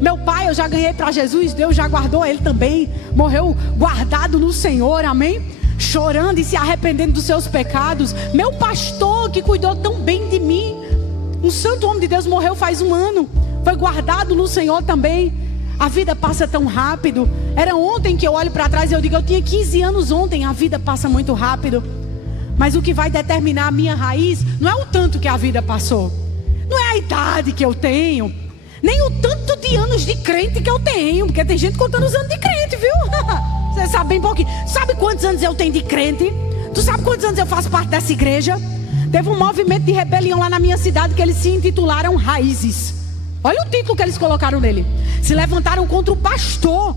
Meu pai eu já ganhei para Jesus, Deus já guardou ele também. Morreu guardado no Senhor, amém? Chorando e se arrependendo dos seus pecados. Meu pastor que cuidou tão bem de mim, um santo homem de Deus, morreu faz 1 ano. Foi guardado no Senhor também. A vida passa tão rápido. Era ontem que eu olho para trás e eu digo, eu tinha 15 anos ontem. A vida passa muito rápido. Mas o que vai determinar a minha raiz não é o tanto que a vida passou, não é a idade que eu tenho, nem o tanto de anos de crente que eu tenho. Porque tem gente contando os anos de crente, viu? Você sabe bem pouquinho. Sabe quantos anos eu tenho de crente? Tu sabe quantos anos eu faço parte dessa igreja? Teve um movimento de rebelião lá na minha cidade que eles se intitularam Raízes. Olha o título que eles colocaram nele. Se levantaram contra o pastor.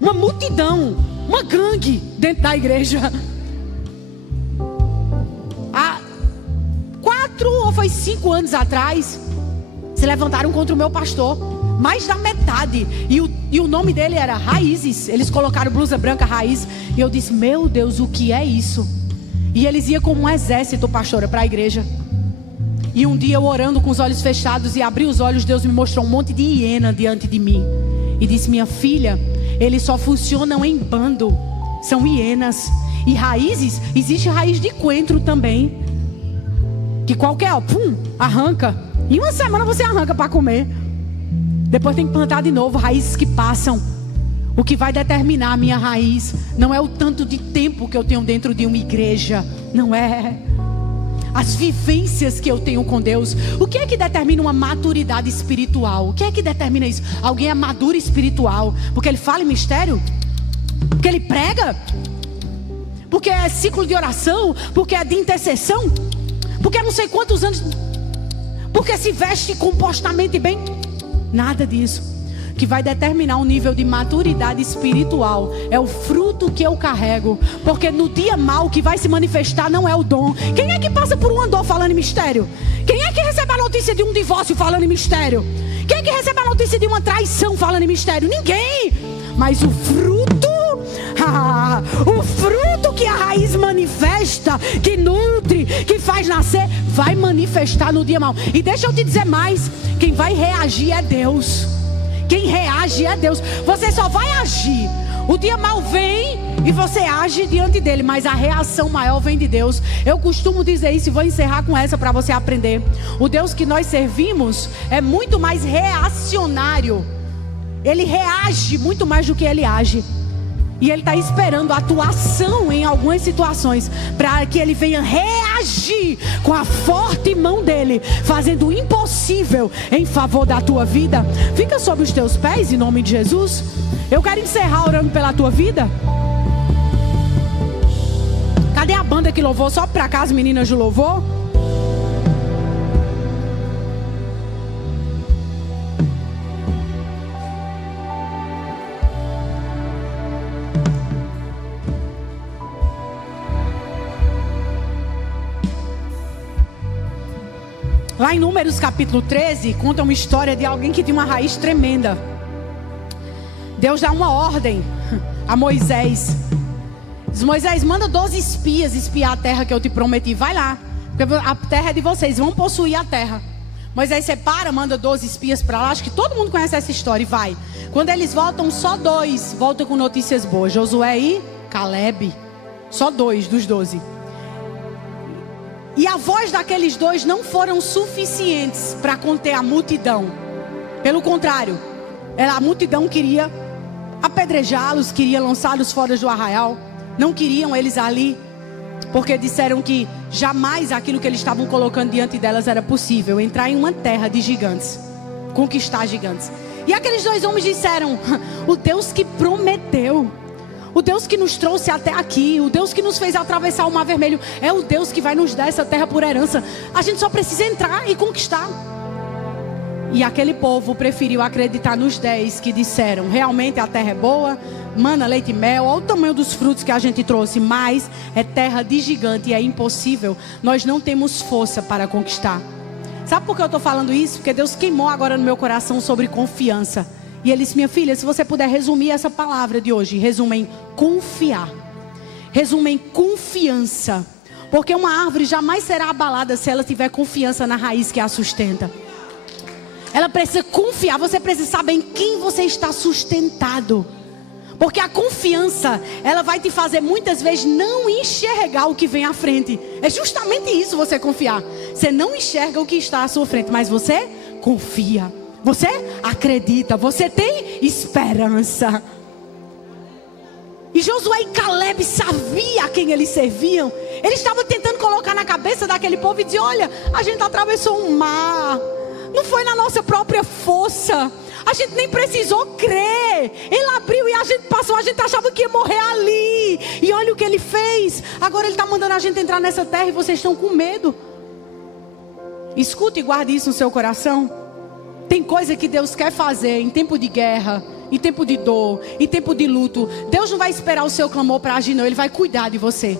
Uma multidão, uma gangue dentro da igreja. Há 4 ou foi 5 anos atrás, se levantaram contra o meu pastor. Mais da metade. E o nome dele era Raízes. Eles colocaram blusa branca Raiz. E eu disse, meu Deus, o que é isso? E eles iam como um exército, pastora, para a igreja. E um dia eu orando com os olhos fechados e abri os olhos, Deus me mostrou um monte de hiena diante de mim. E disse, minha filha, eles só funcionam em bando. São hienas. E raízes, existe raiz de coentro também. Que qualquer, arranca. Em 1 semana você arranca para comer. Depois tem que plantar de novo, raízes que passam. O que vai determinar a minha raiz não é o tanto de tempo que eu tenho dentro de uma igreja. Não é. As vivências que eu tenho com Deus. O que é que determina uma maturidade espiritual? O que é que determina isso? Alguém é maduro espiritual porque ele fala em mistério? Porque ele prega? Porque é ciclo de oração? Porque é de intercessão? Porque não sei quantos anos? Porque se veste compostamente bem? Nada disso. Que vai determinar o nível de maturidade espiritual é o fruto que eu carrego. Porque no dia mau que vai se manifestar não é o dom. Quem é que passa por uma dor falando em mistério? Quem é que recebe a notícia de um divórcio falando em mistério? Quem é que recebe a notícia de uma traição falando em mistério? Ninguém. Mas o fruto, o fruto que a raiz manifesta, que nutre, que faz nascer, vai manifestar no dia mau. E deixa eu te dizer mais, quem vai reagir é Deus. Quem reage é Deus. Você só vai agir. O dia mau vem e você age diante dele, mas a reação maior vem de Deus. Eu costumo dizer isso e vou encerrar com essa para você aprender. O Deus que nós servimos é muito mais reacionário. Ele reage muito mais do que ele age. E ele está esperando a tua ação em algumas situações para que ele venha reagir com a forte mão dele, fazendo o impossível em favor da tua vida. Fica sobre os teus pés em nome de Jesus. Eu quero encerrar orando pela tua vida. Cadê a banda que louvou? Só para cá as meninas do louvor. Lá em Números capítulo 13, conta uma história de alguém que tinha uma raiz tremenda. Deus dá uma ordem a Moisés. Diz, Moisés, manda 12 espias espiar a terra que eu te prometi. Vai lá, porque a terra é de vocês, vão possuir a terra. Moisés separa, manda 12 espias para lá. Acho que todo mundo conhece essa história e vai. Quando eles voltam, só 2 voltam com notícias boas. Josué e Caleb. Só 2 dos 12. E a voz daqueles 2 não foram suficientes para conter a multidão. Pelo contrário, a multidão queria apedrejá-los, queria lançá-los fora do arraial. Não queriam eles ali, porque disseram que jamais aquilo que eles estavam colocando diante delas era possível. Entrar em uma terra de gigantes, conquistar gigantes. E aqueles 2 homens disseram: o Deus que prometeu, o Deus que nos trouxe até aqui, o Deus que nos fez atravessar o Mar Vermelho, é o Deus que vai nos dar essa terra por herança. A gente só precisa entrar e conquistar. E aquele povo preferiu acreditar nos 10 que disseram: realmente a terra é boa, mana leite e mel, olha o tamanho dos frutos que a gente trouxe, mas é terra de gigante e é impossível, nós não temos força para conquistar. Sabe por que eu estou falando isso? Porque Deus queimou agora no meu coração sobre confiança. E Ele disse: minha filha, se você puder resumir essa palavra de hoje, resuma em confiar. Resuma em confiança. Porque uma árvore jamais será abalada se ela tiver confiança na raiz que a sustenta. Ela precisa confiar, você precisa saber em quem você está sustentado. Porque a confiança, ela vai te fazer muitas vezes não enxergar o que vem à frente. É justamente isso, você confiar. Você não enxerga o que está à sua frente, mas você confia. Você acredita, você tem esperança. E Josué e Caleb sabiam a quem eles serviam. Eles estavam tentando colocar na cabeça daquele povo e dizer: olha, a gente atravessou um mar. Não foi na nossa própria força. A gente nem precisou crer. Ele abriu e a gente passou. A gente achava que ia morrer ali. E olha o que ele fez. Agora ele está mandando a gente entrar nessa terra e vocês estão com medo. Escute e guarde isso no seu coração. Tem coisa que Deus quer fazer em tempo de guerra, em tempo de dor, em tempo de luto. Deus não vai esperar o seu clamor para agir, não. Ele vai cuidar de você.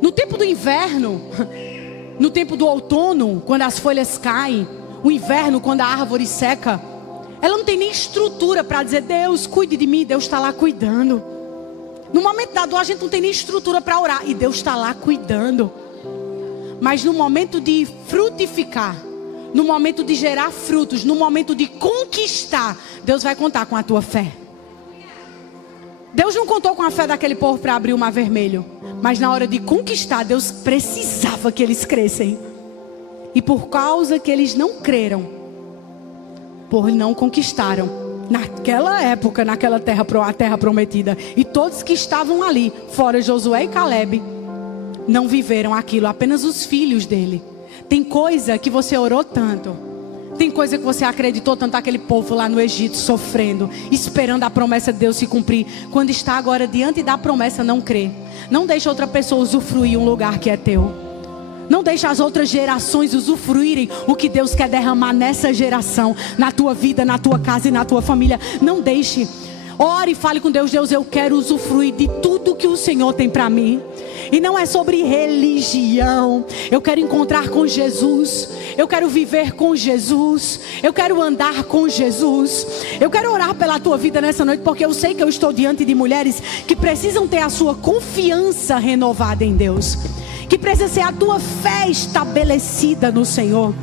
No tempo do inverno, no tempo do outono, quando as folhas caem, o inverno, quando a árvore seca, ela não tem nem estrutura para dizer: Deus, cuide de mim. Deus está lá cuidando. No momento da dor, a gente não tem nem estrutura para orar, e Deus está lá cuidando. Mas no momento de frutificar, no momento de gerar frutos, no momento de conquistar, Deus vai contar com a tua fé. Deus não contou com a fé daquele povo para abrir o Mar Vermelho, mas na hora de conquistar, Deus precisava que eles crescem. E por causa que eles não creram, não conquistaram, naquela época, naquela terra, a terra prometida, e todos que estavam ali, fora Josué e Caleb, não viveram aquilo, apenas os filhos dele. Tem coisa que você orou tanto, tem coisa que você acreditou tanto, aquele povo lá no Egito sofrendo, esperando a promessa de Deus se cumprir. Quando está agora diante da promessa, não crê. Não deixa outra pessoa usufruir um lugar que é teu. Não deixa as outras gerações usufruírem o que Deus quer derramar nessa geração, na tua vida, na tua casa e na tua família. Não deixe. Ore e fale com Deus: Deus, eu quero usufruir de tudo que o Senhor tem para mim. E não é sobre religião. Eu quero encontrar com Jesus. Eu quero viver com Jesus. Eu quero andar com Jesus. Eu quero orar pela tua vida nessa noite, porque eu sei que eu estou diante de mulheres que precisam ter a sua confiança renovada em Deus, que precisa ser a tua fé estabelecida no Senhor.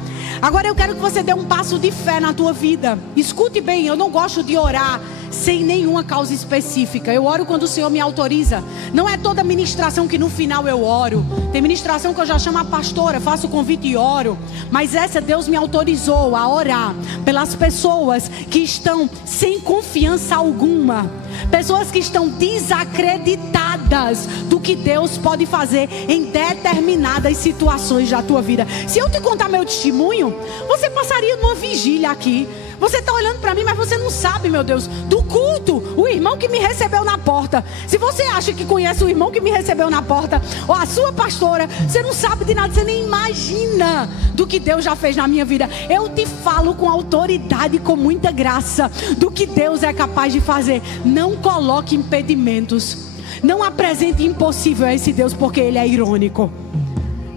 Agora eu quero que você dê um passo de fé na tua vida. Escute bem, eu não gosto de orar sem nenhuma causa específica. Eu oro quando o Senhor me autoriza. Não é toda ministração que no final eu oro. Tem ministração que eu já chamo a pastora, faço o convite e oro. Mas essa Deus me autorizou a orar pelas pessoas que estão sem confiança alguma. Pessoas que estão desacreditadas do que Deus pode fazer em determinadas situações da tua vida. Se eu te contar meu testemunho, você passaria numa vigília aqui. Você está olhando para mim, mas você não sabe, meu Deus, do culto, o irmão que me recebeu na porta. Se você acha que conhece o irmão que me recebeu na porta, ou a sua pastora, você não sabe de nada, você nem imagina do que Deus já fez na minha vida. Eu te falo com autoridade, com muita graça, do que Deus é capaz de fazer. Não coloque impedimentos. Não apresente impossível a esse Deus, porque Ele é irônico.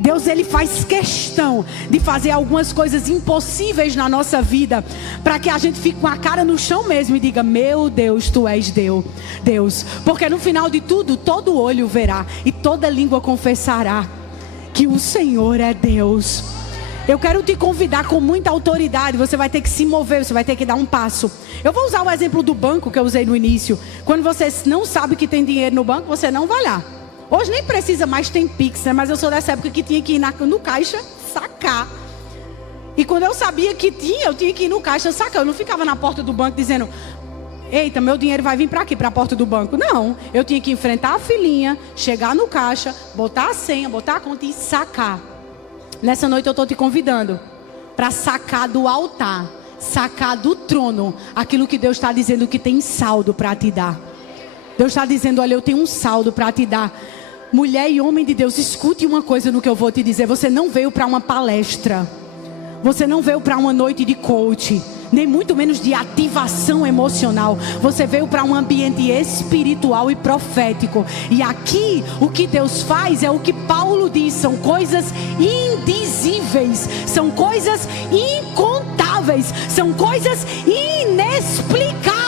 Deus, Ele faz questão de fazer algumas coisas impossíveis na nossa vida, para que a gente fique com a cara no chão mesmo e diga: meu Deus, Tu és Deus. Porque no final de tudo, todo olho verá e toda língua confessará que o Senhor é Deus. Eu quero te convidar com muita autoridade. Você vai ter que se mover, você vai ter que dar um passo. Eu vou usar o exemplo do banco que eu usei no início. Quando você não sabe que tem dinheiro no banco, você não vai lá. Hoje nem precisa mais, tem Pix, né? Mas eu sou dessa época que tinha que ir no caixa sacar. E quando eu sabia que tinha, eu tinha que ir no caixa sacar. Eu não ficava na porta do banco dizendo: eita, meu dinheiro vai vir para aqui, para a porta do banco. Não, eu tinha que enfrentar a filinha, chegar no caixa, botar a senha, botar a conta e sacar. Nessa noite eu estou te convidando para sacar do altar, sacar do trono, aquilo que Deus está dizendo que tem saldo para te dar. Deus está dizendo, olha, eu tenho um saldo para te dar. Mulher e homem de Deus, escute uma coisa no que eu vou te dizer. Você não veio para uma palestra. Você não veio para uma noite de coach, nem muito menos de ativação emocional. Você veio para um ambiente espiritual e profético. E aqui o que Deus faz é o que Paulo diz, são coisas indizíveis, são coisas incontáveis, são coisas inexplicáveis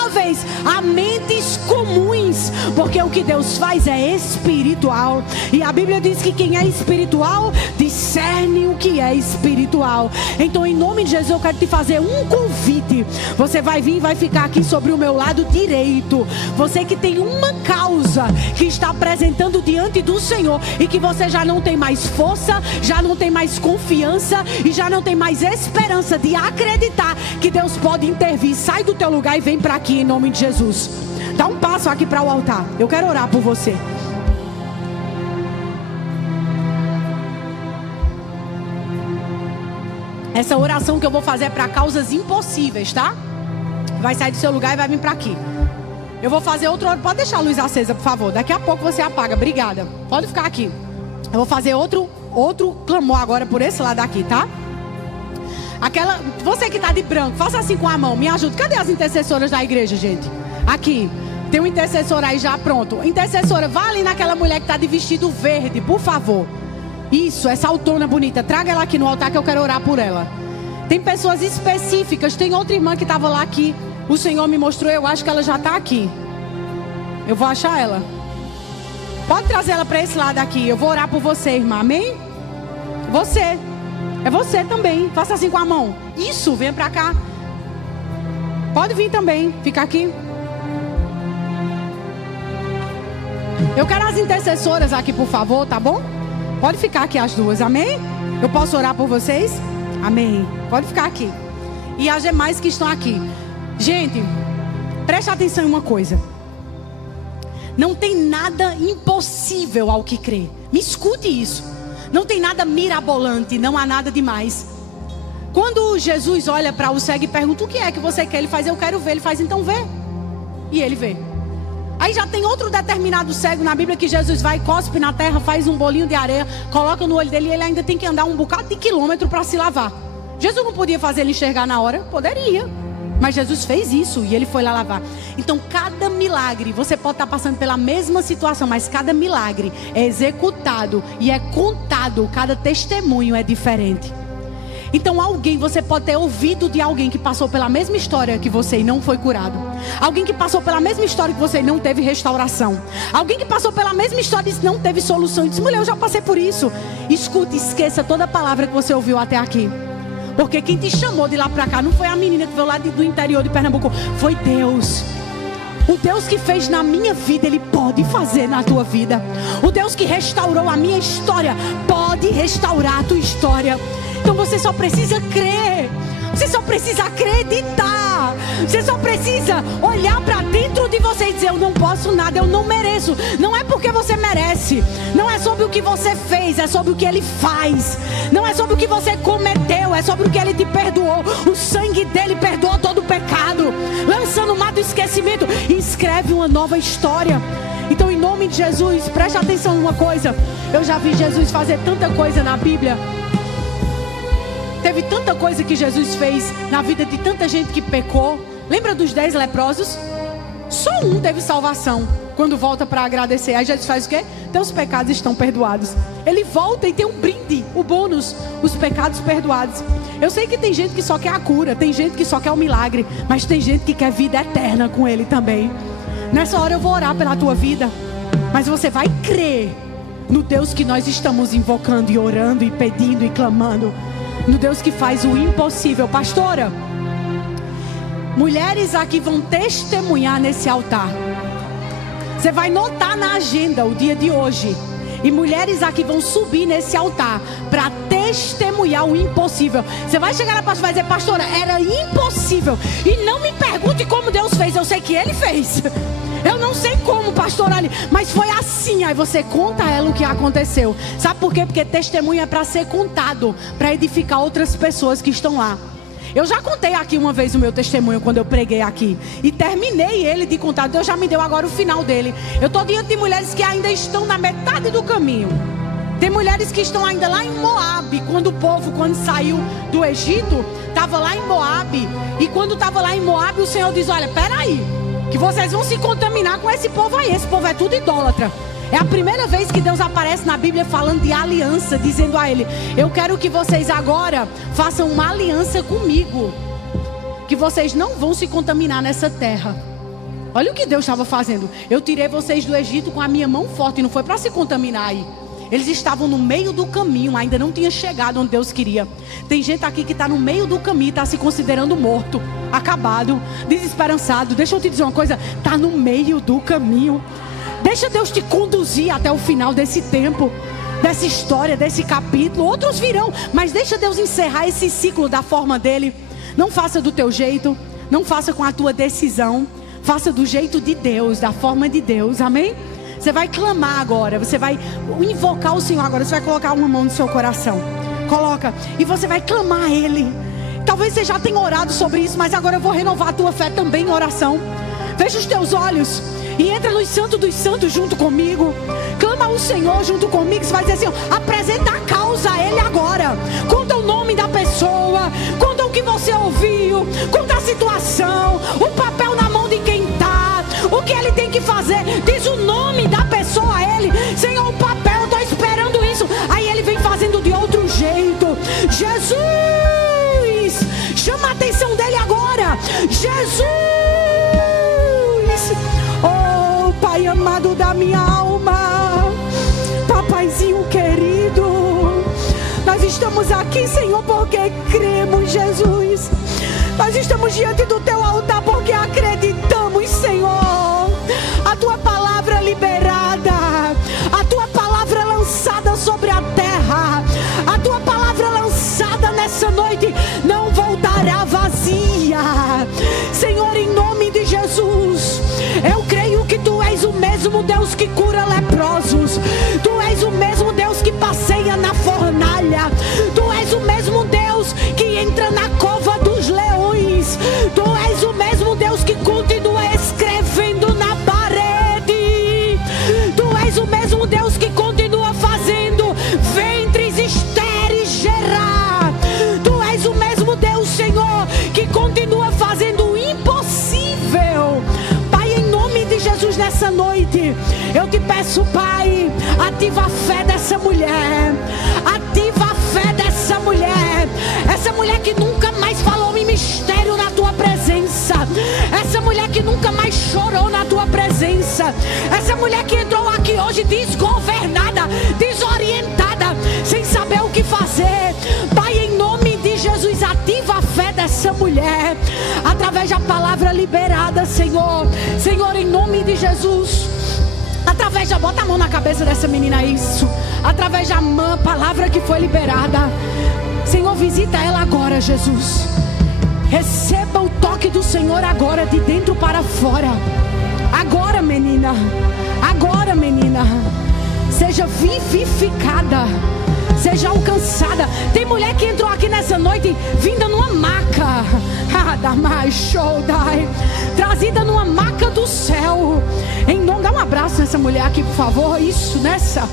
a mentes comuns, porque o que Deus faz é espiritual. E a Bíblia diz que quem é espiritual discerne o que é espiritual. Então, em nome de Jesus, eu quero te fazer um convite. Você vai vir e vai ficar aqui sobre o meu lado direito. Você que tem uma causa que está apresentando diante do Senhor e que você já não tem mais força, já não tem mais confiança e já não tem mais esperança de acreditar que Deus pode intervir. Sai do teu lugar e vem para aqui em nome de Jesus. Dá um passo aqui para o altar. Eu quero orar por você. Essa oração que eu vou fazer é para causas impossíveis, tá? Vai sair do seu lugar e vai vir para aqui. Eu vou fazer outro... Pode deixar a luz acesa, por favor. Daqui a pouco você apaga. Obrigada. Pode ficar aqui. Eu vou fazer outro clamor agora por esse lado aqui, tá? Você que está de branco, faça assim com a mão. Me ajuda. Cadê as intercessoras da igreja, gente? Aqui. Tem um intercessor aí já pronto. Intercessora, vá ali naquela mulher que está de vestido verde, por favor. Isso, essa autona bonita. Traga ela aqui no altar que eu quero orar por ela. Tem pessoas específicas. Tem outra irmã que estava lá que o Senhor me mostrou. Eu acho que ela já está aqui. Eu vou achar ela. Pode trazer ela para esse lado aqui. Eu vou orar por você, irmã. Amém? Você. É você também. Faça assim com a mão. Isso, venha para cá. Pode vir também. Fica aqui. Eu quero as intercessoras aqui, por favor, tá bom? Pode ficar aqui as duas, amém? Eu posso orar por vocês? Amém. Pode ficar aqui. E as demais que estão aqui. Gente, preste atenção em uma coisa. Não tem nada impossível ao que crer. Me escute isso. Não tem nada mirabolante, não há nada demais. Quando Jesus olha para o cego e pergunta, o que é que você quer? Ele faz, eu quero ver. Ele faz, então vê. E ele vê. Aí já tem outro determinado cego na Bíblia que Jesus vai, cospe na terra, faz um bolinho de areia, coloca no olho dele e ele ainda tem que andar um bocado de quilômetro para se lavar. Jesus não podia fazer ele enxergar na hora? Poderia. Mas Jesus fez isso e ele foi lá lavar. Então cada milagre, você pode estar passando pela mesma situação, mas cada milagre é executado e é contado, cada testemunho é diferente. Então você pode ter ouvido de alguém que passou pela mesma história que você e não foi curado. Alguém que passou pela mesma história que você e não teve restauração. Alguém que passou pela mesma história e não teve solução. E disse, mulher, eu já passei por isso. Escute, esqueça toda a palavra que você ouviu até aqui. Porque quem te chamou de lá pra cá não foi a menina que veio lá do interior de Pernambuco. Foi Deus. O Deus que fez na minha vida, Ele pode fazer na tua vida. O Deus que restaurou a minha história, pode restaurar a tua história. Então você só precisa crer. Você só precisa acreditar. Você só precisa olhar para dentro de você e dizer, eu não posso nada, eu não mereço. Não é porque você merece. Não é sobre o que você fez, é sobre o que Ele faz. Não é sobre o que você cometeu, é sobre o que Ele te perdoou. O sangue dele perdoou todo o pecado, lançando o mar do esquecimento e escreve uma nova história. Então, em nome de Jesus, preste atenção numa coisa. Eu já vi Jesus fazer tanta coisa na Bíblia. Teve tanta coisa que Jesus fez na vida de tanta gente que pecou. Lembra dos 10 leprosos? Só um teve salvação quando volta para agradecer. Aí Jesus faz o quê? Teus pecados estão perdoados. Ele volta e tem um brinde, o bônus, os pecados perdoados. Eu sei que tem gente que só quer a cura, tem gente que só quer o milagre, mas tem gente que quer vida eterna com Ele também. Nessa hora eu vou orar pela tua vida, mas você vai crer no Deus que nós estamos invocando e orando e pedindo e clamando. No Deus que faz o impossível. Pastora, mulheres aqui vão testemunhar nesse altar. Você vai notar na agenda o dia de hoje. E mulheres aqui vão subir nesse altar para testemunhar o impossível. Você vai chegar na pastora e vai dizer: pastora, era impossível. E não me pergunte como Deus fez, eu sei que Ele fez. Eu não sei como, pastora Ali, mas foi assim. Aí você conta a ela o que aconteceu. Sabe por quê? Porque testemunho é para ser contado, para edificar outras pessoas que estão lá. Eu já contei aqui uma vez o meu testemunho quando eu preguei aqui. E terminei ele de contar. Deus já me deu agora o final dele. Eu estou diante de mulheres que ainda estão na metade do caminho. Tem mulheres que estão ainda lá em Moabe. Quando o povo, quando saiu do Egito, estava lá em Moabe. E quando estava lá em Moabe, o Senhor diz: olha, peraí, que vocês vão se contaminar com esse povo aí. Esse povo é tudo idólatra. É a primeira vez que Deus aparece na Bíblia falando de aliança, dizendo a ele: eu quero que vocês agora façam uma aliança comigo, que vocês não vão se contaminar nessa terra. Olha o que Deus estava fazendo. Eu tirei vocês do Egito com a minha mão forte, não foi para se contaminar aí. Eles estavam no meio do caminho, ainda não tinha chegado onde Deus queria. Tem gente aqui que está no meio do caminho, está se considerando morto, acabado, desesperançado. Deixa eu te dizer uma coisa: está no meio do caminho. Deixa Deus te conduzir até o final desse tempo, dessa história, desse capítulo. Outros virão, mas deixa Deus encerrar esse ciclo da forma dele. Não faça do teu jeito, não faça com a tua decisão. Faça do jeito de Deus, da forma de Deus, amém? Você vai clamar agora, você vai invocar o Senhor agora. Você vai colocar uma mão no seu coração, coloca, e você vai clamar a Ele. Talvez você já tenha orado sobre isso, mas agora eu vou renovar a tua fé também em oração. Fecha os teus olhos e entra no Santo dos Santos junto comigo. Clama ao Senhor junto comigo. Você vai dizer assim: apresenta a causa a Ele agora. Conta o nome da pessoa, conta o que você ouviu, conta a situação, o papel na mão de quem está, o que ele tem que fazer. Diz o nome da pessoa a Ele. Senhor, o papel, eu estou esperando isso. Aí Ele vem fazendo de outro jeito. Jesus, chama a atenção dele agora. Jesus, oh Pai amado da minha alma, papaizinho querido, nós estamos aqui, Senhor, porque cremos, Jesus. Nós estamos diante do teu altar porque acreditamos, Senhor. A tua palavra liberada, a tua palavra lançada sobre a terra, a tua palavra lançada nessa noite não voltará vazia. Senhor, em nome de Jesus, eu creio que tu és o mesmo Deus que cura leprosos. Tu és o mesmo Deus que passeia na fornalha. Tu és o mesmo Deus que entra na cova dos leões. Tu és o mesmo Deus que continua escrevendo na parede. Tu és o mesmo Deus que continua fazendo ventres estéreis gerar. Tu és o mesmo Deus, Senhor, que continua fazendo o impossível. Pai, em nome de Jesus, nessa noite eu te peço, Pai, ativa a fé dessa mulher. Ativa a fé dessa mulher. Essa mulher que nunca mais falou em mistério na tua presença. Essa mulher que nunca mais chorou na tua presença. Essa mulher que entrou aqui hoje desgovernada, desorientada, sem saber o que fazer. Pai, em nome de Jesus, ativa a fé dessa mulher através da palavra liberada, Senhor. Senhor, em nome de Jesus, através da, bota a mão na cabeça dessa menina, isso, através da palavra que foi liberada, Senhor, visita ela agora, Jesus. Receba o toque do Senhor agora, de dentro para fora. Agora, menina, agora, menina, seja vivificada, seja alcançada. Tem mulher que entrou aqui nessa noite vinda numa maca, trazida numa maca do céu. Em nome, dá um abraço nessa mulher aqui, por favor. Isso, nessa,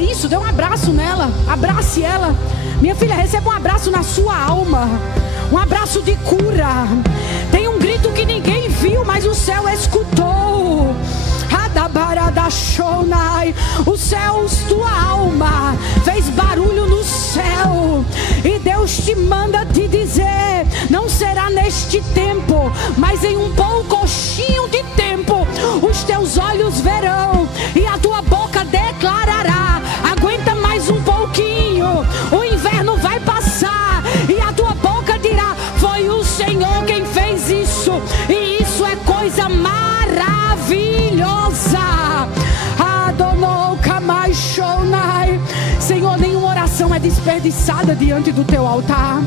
isso, dê um abraço nela, abrace ela. Minha filha, receba um abraço na sua alma, um abraço de cura. Tem um grito que ninguém viu, mas o céu escutou. Os céus, tua alma fez barulho no céu, e Deus te manda te dizer: não será neste tempo, mas em um pouquinho de tempo os teus olhos verão e a tua boca declarará. Aguenta mais um pouquinho, o inverno vai passar e a tua boca dirá: foi o Senhor quem fez isso, e isso é coisa maravilhosa. Adonai desperdiçada diante do teu altar.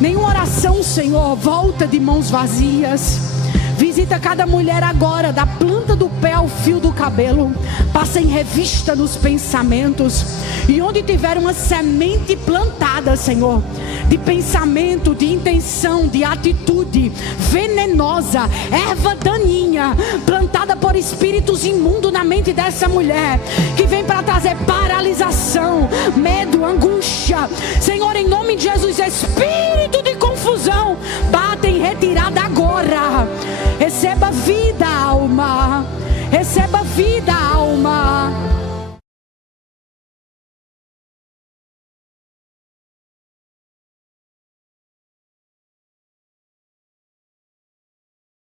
Nenhuma oração, Senhor, volta de mãos vazias. Visita cada mulher agora, da planta do pé ao fio do cabelo. Passa em revista nos pensamentos. E onde tiver uma semente plantada, Senhor, de pensamento, de intenção, de atitude venenosa, erva daninha, plantada por espíritos imundos na mente dessa mulher, que vem para trazer paralisação, medo, angústia, Senhor,